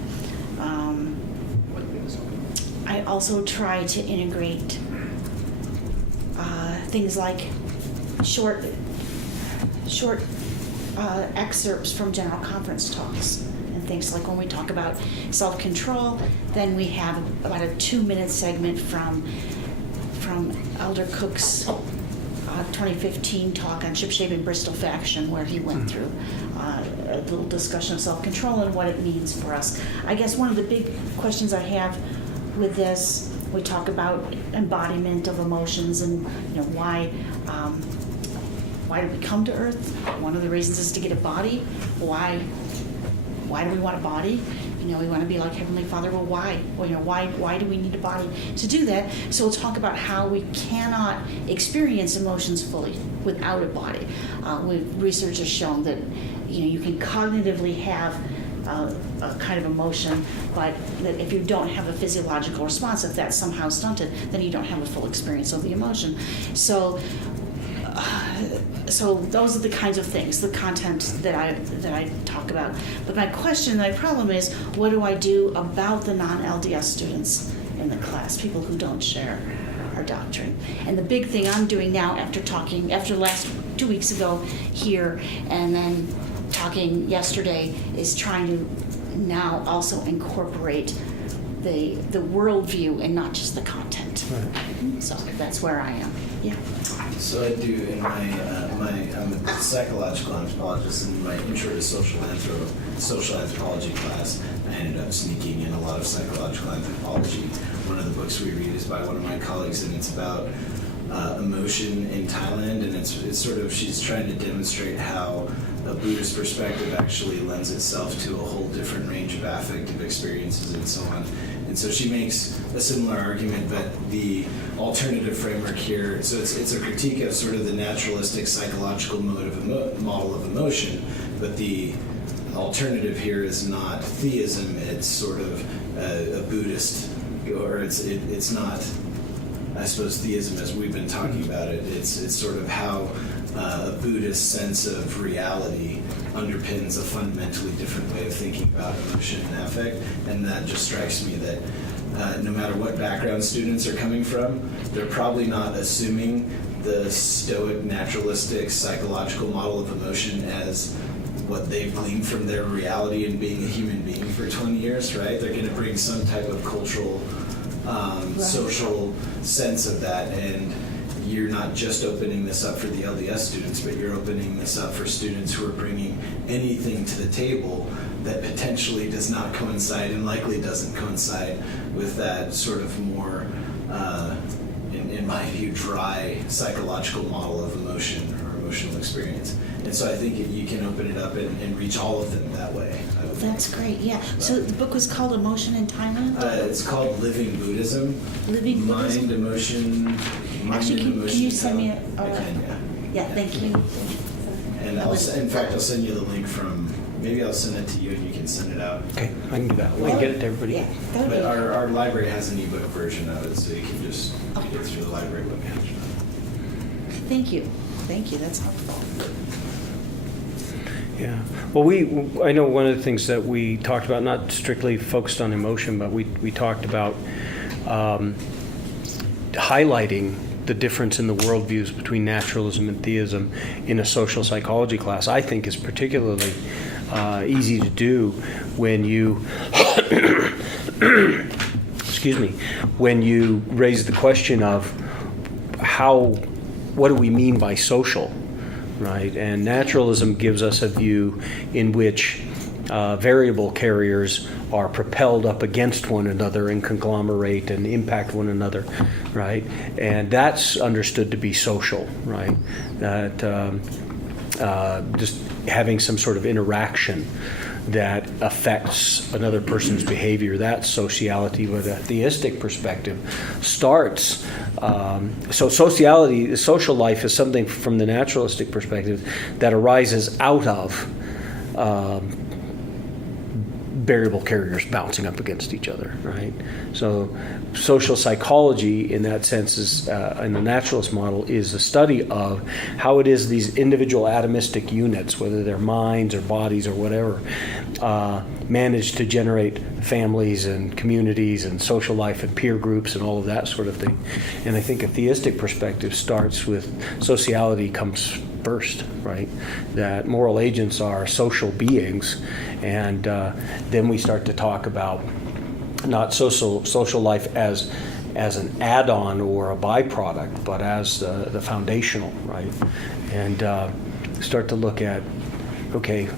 I also try to integrate things like short excerpts from general conference talks and things. Like when we talk about self-control, then we have about a 2-minute segment from Elder Cook's 2015 talk on shipshape and Bristol faction, where he went through a little discussion of self-control and what it means for us. I guess one of the big questions I have with this, we talk about embodiment of emotions and why do we come to Earth? One of the reasons is to get a body. Why do we want a body? We want to be like Heavenly Father. Well, why? Why do we need a body to do that? So we'll talk about how we cannot experience emotions fully without a body. Research has shown that you can cognitively have a kind of emotion, but that if you don't have a physiological response, if that's somehow stunted, then you don't have a full experience of the emotion. So those are the kinds of things, the content that I talk about. But my question, my problem is, what do I do about the non-LDS students in the class, people who don't share our doctrine? And the big thing I'm doing now, after last 2 weeks ago here, and then talking yesterday, is trying to now also incorporate the worldview and not just the content. Right. So that's where I am. Yeah. So I do in I'm a psychological anthropologist. In my intro to social anthropology class, I ended up sneaking in a lot of psychological anthropology. One of the books we read is by one of my colleagues, and it's about emotion in Thailand, and it's sort of, she's trying to demonstrate how a Buddhist perspective actually lends itself to a whole different range of affective experiences and so on. And so she makes a similar argument, but the alternative framework here, so it's a critique of sort of the naturalistic psychological model of emotion, but the alternative here is not theism, it's sort of a Buddhist, or it's not, I suppose, theism as we've been talking about it. It's sort of how a Buddhist sense of reality underpins a fundamentally different way of thinking about emotion and affect, and that just strikes me that no matter what background students are coming from, they're probably not assuming the stoic, naturalistic, psychological model of emotion as what they've gleaned from their reality and being a human being for 20 years, right? They're going to bring some type of cultural, social sense of that, and you're not just opening this up for the LDS students, but you're opening this up for students who are bringing anything to the table that potentially does not coincide and likely doesn't coincide with that sort of more, in my view, dry psychological model of emotion or emotional experience. And so I think you can open it up and reach all of them that way. That's great, yeah. So the book was called Emotion in Thailand? It's called Living Buddhism. Living Buddhism? Mind, emotion. Actually, can you send me I can, yeah. Yeah, thank you. And in fact, I'll send you the link from, maybe I'll send it to you and you can send it out. Okay, I can do that. We can get it to everybody. Yeah, that would But be. our library has an ebook version of it, so you can just get through the library book. Thank you. Thank you, that's helpful. Yeah. Well, I know one of the things that we talked about, not strictly focused on emotion, but we talked about highlighting the difference in the worldviews between naturalism and theism in a social psychology class. I think is particularly easy to do when you, excuse me, when you raise the question of what do we mean by social? Right, and naturalism gives us a view in which variable carriers are propelled up against one another and conglomerate and impact one another, right? And that's understood to be social, right? That just having some sort of interaction that affects another person's behavior. That sociality with a theistic perspective starts. So sociality, social life is something from the naturalistic perspective that arises out of variable carriers bouncing up against each other, right? So social psychology in that sense is, in the naturalist model, is the study of how it is these individual atomistic units, whether they're minds or bodies or whatever, manage to generate families and communities and social life and peer groups and all of that sort of thing. And I think a theistic perspective starts with sociality comes first, right? That moral agents are social beings, and then we start to talk about not social life as an add-on or a byproduct, but as the foundational, right? And start to look at, okay,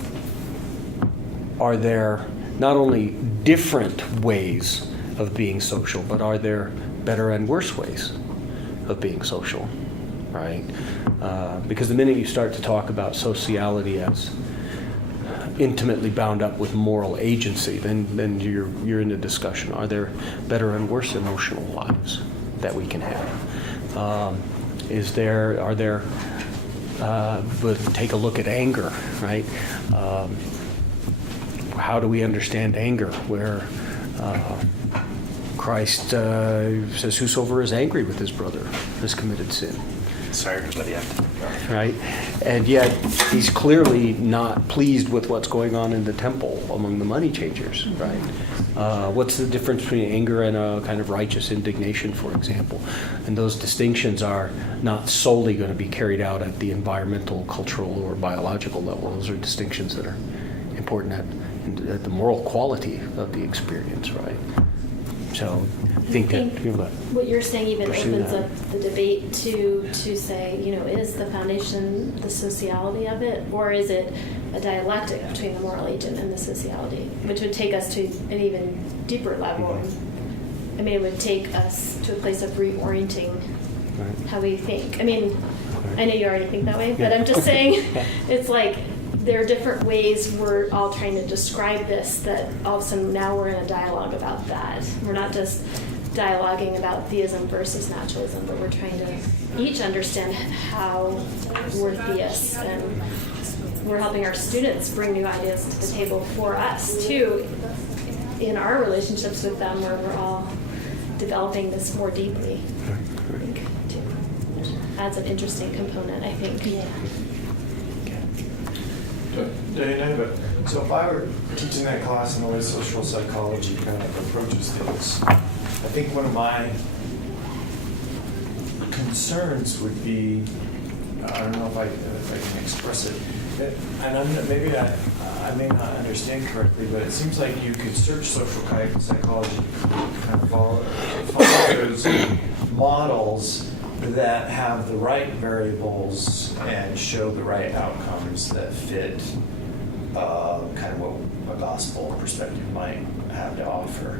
are there not only different ways of being social, but are there better and worse ways of being social, right? Because the minute you start to talk about sociality as intimately bound up with moral agency, then you're in a discussion. Are there better and worse emotional lives that we can have? But take a look at anger, right? How do we understand anger? Where Christ says, "Whosoever is angry with his brother has committed sin." Sorry, everybody. Right? And yet, he's clearly not pleased with what's going on in the temple among the money changers, right? What's the difference between anger and a kind of righteous indignation, for example? And those distinctions are not solely going to be carried out at the environmental, cultural, or biological level. Those are distinctions that are important at the moral quality of the experience, right? So I think that what you're saying even pursue opens that. up the debate to say, is the foundation the sociality of it, or is it a dialectic between the moral agent and the sociality, which would take us to an even deeper level. I mean, it would take us to a place of reorienting how we think. I mean, I know you already think that way, but I'm just saying it's like there are different ways we're all trying to describe this, that all of a sudden now we're in a dialogue about that. We're not just dialoguing about theism versus naturalism, but we're trying to each understand how we're theists, and we're helping our students bring new ideas to the table for us too in our relationships with them, where we're all developing this more deeply. I think too. Adds an interesting component, I think. Yeah. So if I were teaching that class in the way social psychology kind of approaches things, I think one of my concerns would be, I don't know if I can express it, and maybe I may not understand correctly, but it seems like you could search social psychology, kind of follow those models that have the right variables and show the right outcomes that fit kind of what a gospel perspective might have to offer.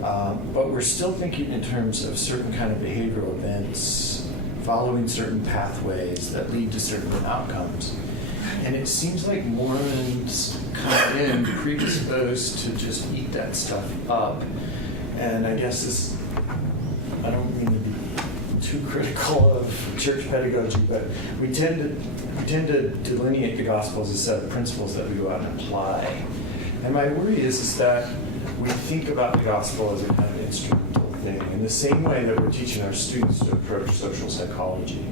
But we're still thinking in terms of certain kind of behavioral events, following certain pathways that lead to certain outcomes. And it seems like Mormons come in predisposed to just eat that stuff up. And I guess I don't mean to be too critical of church pedagogy, but we tend to delineate the gospel as a set of principles that we go out and apply. And my worry is that we think about the gospel as a kind of instrumental thing, in the same way that we're teaching our students to approach social psychology.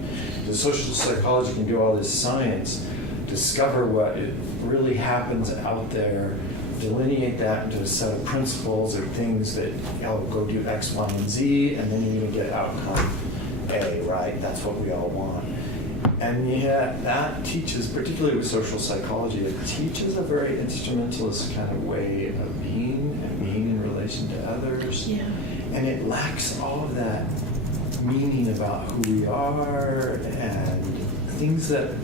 The social psychology can do all this science, discover what it really happens out there, delineate that into a set of principles or things that, go do X, Y, and Z, and then you're going to get outcome A, right? That's what we all want. And yet that teaches, particularly with social psychology, it teaches a very instrumentalist kind of way of being and being in relation to others. Yeah. And it lacks all of that meaning about who we are and things that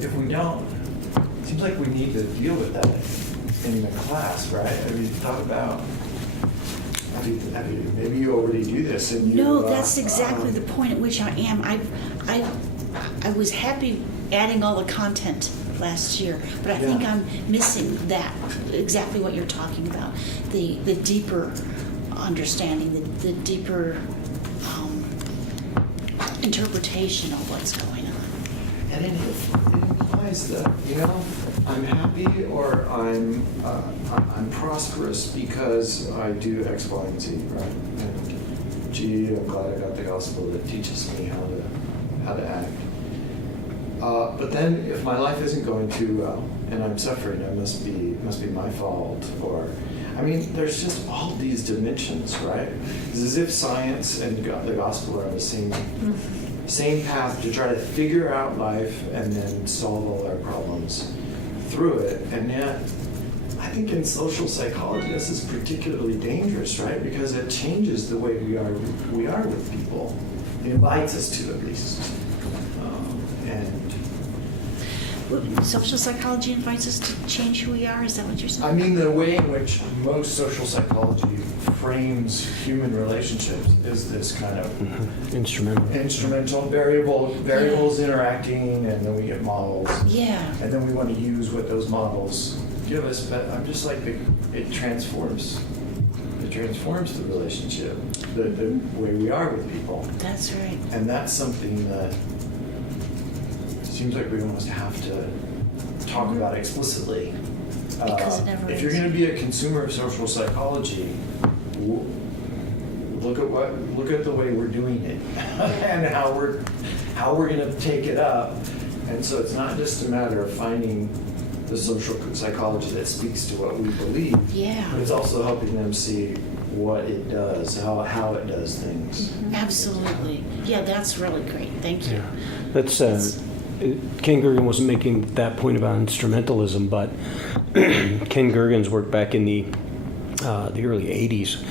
if we don't, it seems like we need to deal with that in the class, right? Have you thought about, maybe you already do this and you... No, that's exactly the point at which I am. I was happy adding all the content last year, but I think I'm missing that, exactly what you're talking about, the deeper understanding, the deeper interpretation of what's going on. And in implies that, you know, I'm happy or I'm prosperous because I do X, Y, and Z, right? And gee, I'm glad I got the gospel that teaches me how to act. But then if my life isn't going too well and I'm suffering, it must be my fault. Or, I mean, there's just all these dimensions, right? It's as if science and the gospel are on the same path to try to figure out life and then solve all our problems through it. And yet, I think in social psychology, this is particularly dangerous, right? Because it changes the way we are with people. It invites us to, at least. Social psychology invites us to change who we are? Is that what you're saying? I mean, the way in which most social psychology frames human relationships is this kind of instrumental variables interacting, and then we get models. Yeah. And then we want to use what those models give us, but I'm just like, it transforms the relationship, the way we are with people. That's right. And that's something that seems like we almost have to talk about explicitly. Because it never if is. you're going to be a consumer of social psychology, look at the way we're doing it and how we're going to take it up. And so it's not just a matter of finding the social psychology that speaks to what we believe. Yeah. But it's also helping them see what it does, how it does things. Absolutely. Yeah, that's really great. Thank you. Yeah. That's Ken Gergen wasn't making that point about instrumentalism, but Ken Gergen's work back in the early 80s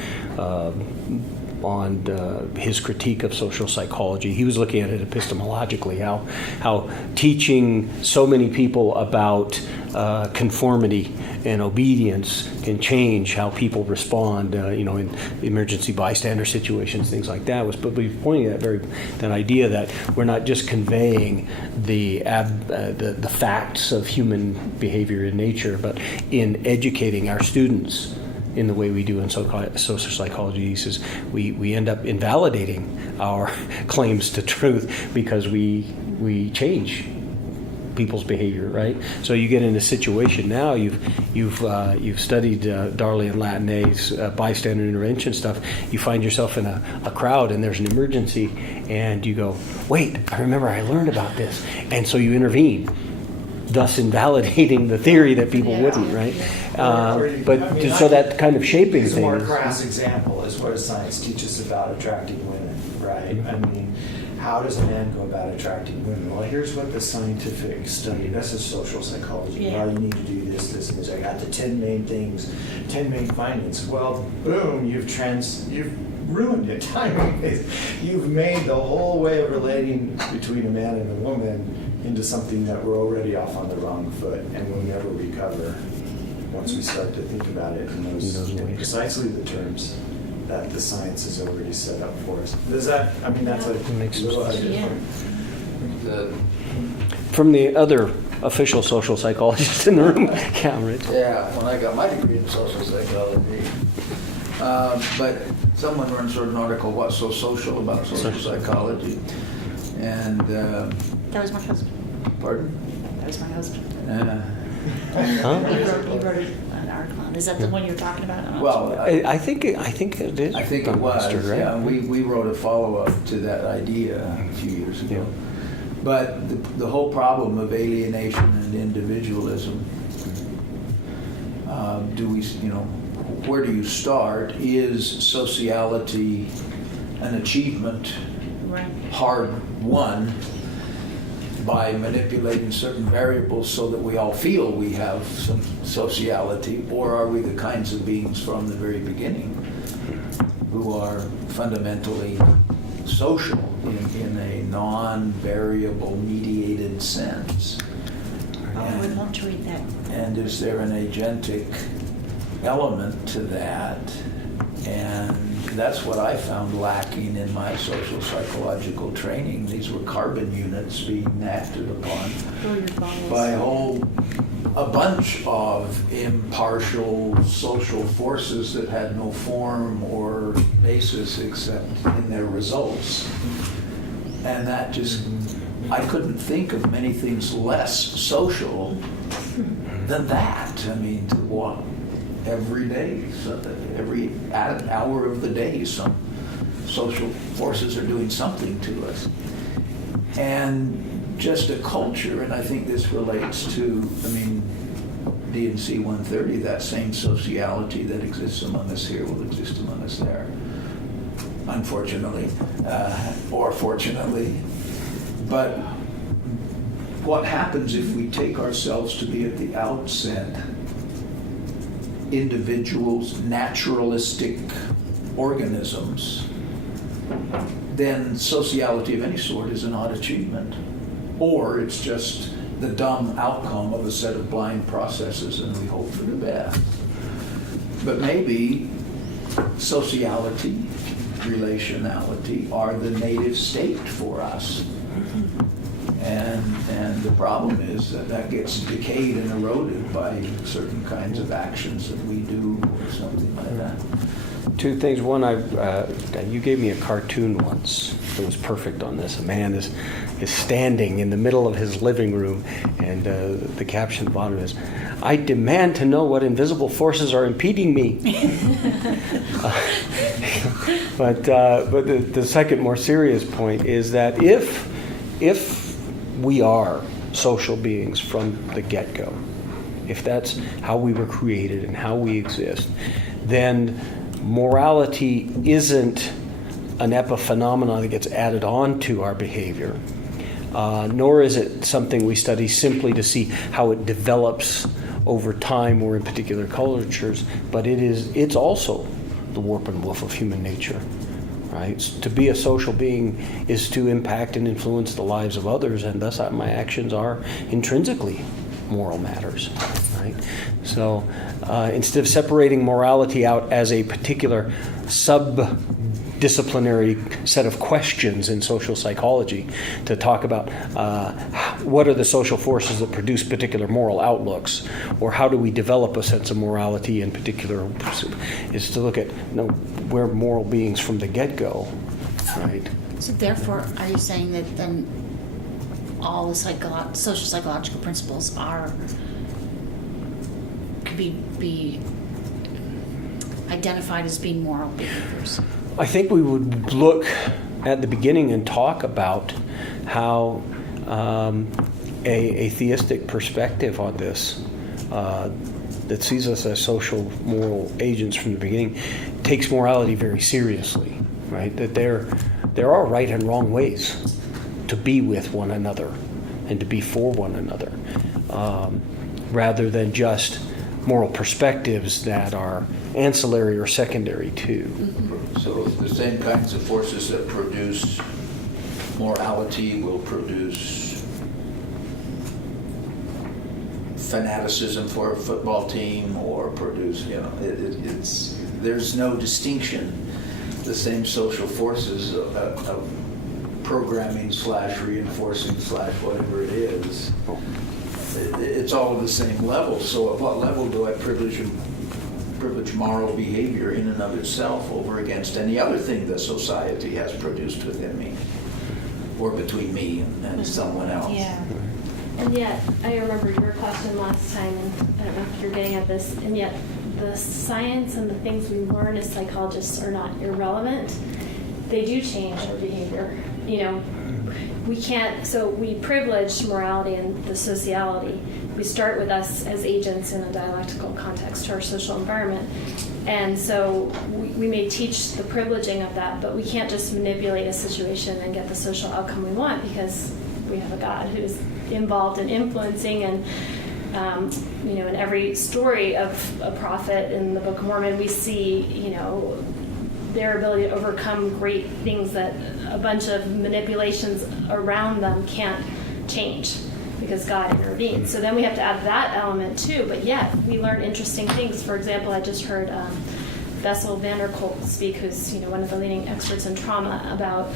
on his critique of social psychology. He was looking at it epistemologically, how teaching so many people about conformity and obedience can change how people respond, in emergency bystander situations, things like that. But we were pointing at that idea that we're not just conveying the facts of human behavior in nature, but in educating our students in the way we do in social psychology. He says we end up invalidating our claims to truth because we change people's behavior, right? So you get in a situation now. You've studied Darley and Latané's bystander intervention stuff. You find yourself in a crowd and there's an emergency, and you go, "Wait, I remember I learned about this," and so you intervene, thus invalidating the theory that people wouldn't, right? So that kind of shaping Use a thing. more crass example is what does science teach us about attracting women, right? I mean, how does a man go about attracting women? Well, here's what the scientific study, this is social psychology. Yeah. Well, you need to do this, and this. I got the 10 main things, 10 main findings. Well, boom, you've ruined it. I mean, you've made the whole way of relating between a man and a woman into something that we're already off on the wrong foot, and we'll never recover once we start to think about it in ways. precisely the terms that the science has already set up for us. Does that, I mean, that's a makes little sense. idea. From the other official social psychologists in the room, Rich. Yeah, when I got my degree in social psychology. But someone once wrote an article, "What's so social about social psychology?" And That was my husband. pardon? That was my husband. Huh? He wrote an article on. Is that the one you're talking about? Well, I think it is. I think it was. Right? Yeah, we wrote a follow-up to that idea a few years ago. Yeah. But the whole problem of alienation and individualism, where do you start? Is sociality an achievement Right. hard won by manipulating certain variables so that we all feel we have some sociality, or are we the kinds of beings from the very beginning who are fundamentally social in a non-variable mediated sense? I would love to read that. And is there an agentic element to that? And that's what I found lacking in my social psychological training. These were carbon units being acted upon by a bunch of impartial social forces that had no form or basis except in their results. And that just I couldn't think of many things less social than that. I mean, to walk every day, so that every hour of the day, some social forces are doing something to us. And just a culture, and I think this relates to, I mean, D&C 130, that same sociality that exists among us here will exist among us there, unfortunately, or fortunately. But what happens if we take ourselves to be at the outset individuals, naturalistic organisms, then sociality of any sort is an odd achievement. Or it's just the dumb outcome of a set of blind processes and we hope for the best. But maybe sociality, relationality are the native state for us. And the problem is that gets decayed and eroded by certain kinds of actions that we do or something like that. Two things. One, you gave me a cartoon once that was perfect on this. A man is standing in the middle of his living room, and the caption at the bottom is, "I demand to know what invisible forces are impeding me." But the second, more serious point is that if we are social beings from the get-go, if that's how we were created and how we exist, then morality isn't an epiphenomenon that gets added on to our behavior, nor is it something we study simply to see how it develops over time or in particular cultures, but it's also the warp and woof of human nature. Right? To be a social being is to impact and influence the lives of others, and thus my actions are intrinsically moral matters. Right? So instead of separating morality out as a particular sub-disciplinary set of questions in social psychology, to talk about what are the social forces that produce particular moral outlooks, or how do we develop a sense of morality in particular, is to look at we're moral beings from the get-go, right? So therefore, are you saying that then all the social psychological principles could be identified as being moral behaviors? I think we would look at the beginning and talk about how a theistic perspective on this that sees us as social moral agents from the beginning takes morality very seriously, right? That there are right and wrong ways to be with one another and to be for one another, rather than just moral perspectives that are ancillary or secondary to. So the same kinds of forces that produce morality will produce fanaticism for a football team, or produce, there's no distinction. The same social forces of programming / reinforcing / whatever it is, it's all at the same level. So at what level do I privilege moral behavior in and of itself over against any other thing that society has produced within me, or between me and someone else? Yeah. And yet, I remember your question last time, and I don't know if you're getting at this, and yet the science and the things we learn as psychologists are not irrelevant. They do change our behavior. We can't, so we privilege morality and the sociality. We start with us as agents in a dialectical context to our social environment. And so we may teach the privileging of that, but we can't just manipulate a situation and get the social outcome we want, because we have a God who's involved in influencing. And in every story of a prophet in the Book of Mormon, we see their ability to overcome great things that a bunch of manipulations around them can't change, because God intervenes. So then we have to add that element too, but yet we learn interesting things. For example, I just heard Bessel van der Kolk speak, who's one of the leading experts in trauma, about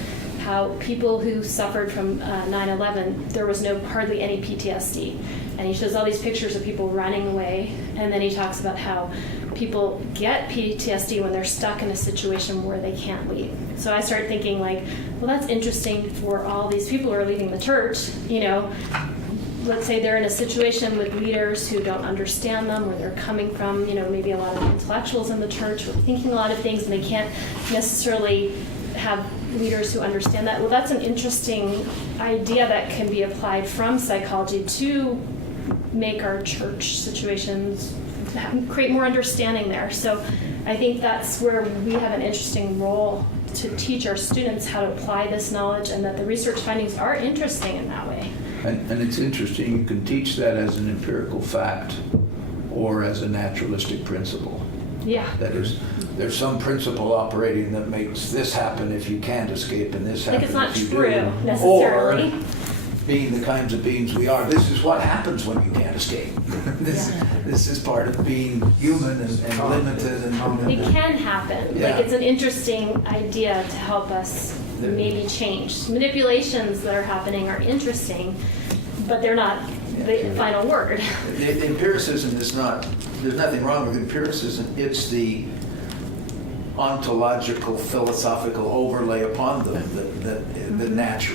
how people who suffered from 9/11, there was hardly any PTSD. And he shows all these pictures of people running away, and then he talks about how people get PTSD when they're stuck in a situation where they can't leave. So I started thinking like, well, that's interesting for all these people who are leaving the church, you know. Let's say they're in a situation with leaders who don't understand them, where they're coming from, you know, maybe a lot of intellectuals in the church who are thinking a lot of things and they can't necessarily have leaders who understand that. Well, that's an interesting idea that can be applied from psychology to make our church situations, create more understanding there. So I think that's where we have an interesting role to teach our students how to apply this knowledge, and that the research findings are interesting in that way. And it's interesting, you can teach that as an empirical fact or as a naturalistic principle. Yeah. That is, there's some principle operating that makes this happen if you can't escape and this Like happen it's not if you true do. necessarily. Or, being the kinds of beings we are, this is what happens when you can't escape. This is part of being human and limited. It can happen. Yeah. Like it's an interesting idea to help us maybe change. Manipulations that are happening are interesting, but they're not the final word. The empiricism is not, there's nothing wrong with empiricism, it's the ontological, philosophical overlay upon them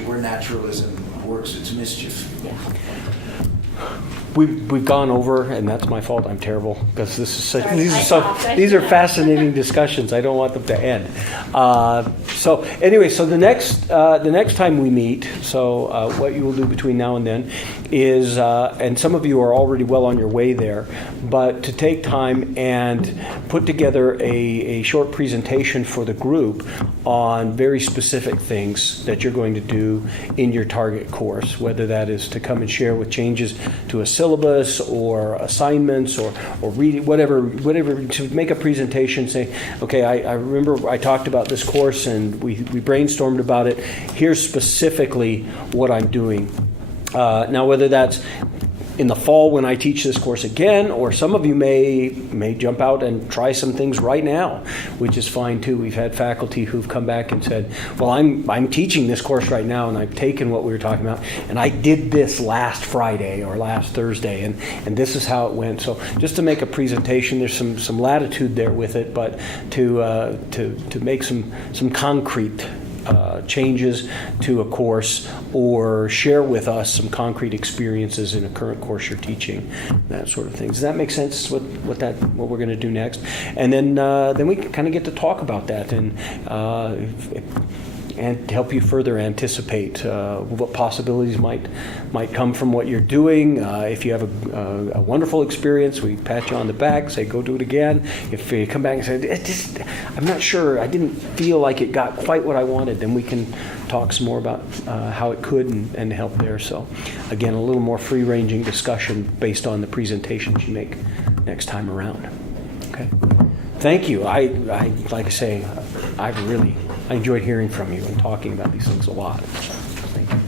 where naturalism works its mischief. Yeah. We've gone over, and that's my fault. I'm terrible because this is such, Sorry, these are fascinating discussions. I don't want them to end. So anyway, so the next time we meet, so what you will do between now and then is, and some of you are already well on your way there, but to take time and put together a short presentation for the group on very specific things that you're going to do in your target course, whether that is to come and share with changes to a syllabus or assignments or reading, whatever, to make a presentation, say, okay, I remember I talked about this course and we brainstormed about it. Here's specifically what I'm doing. Now, whether that's in the fall when I teach this course again, or some of you may jump out and try some things right now, which is fine too. We've had faculty who've come back and said, well, I'm teaching this course right now, and I've taken what we were talking about, and I did this last Friday or last Thursday, and this is how it went. So just to make a presentation, there's some latitude there with it, but to make some concrete changes to a course, or share with us some concrete experiences in a current course you're teaching, that sort of thing. Does that make sense? What we're going to do next, and then we can kind of get to talk about that and help you further anticipate what possibilities might come from what you're doing. If you have a wonderful experience, we pat you on the back, say go do it again. If you come back and say, I'm not sure, I didn't feel like it got quite what I wanted, then we can talk some more about how it could and help there. So again, a little more free-ranging discussion based on the presentations you make next time around. Okay. Thank you. I like I say, I enjoyed hearing from you and talking about these things a lot. Thank you.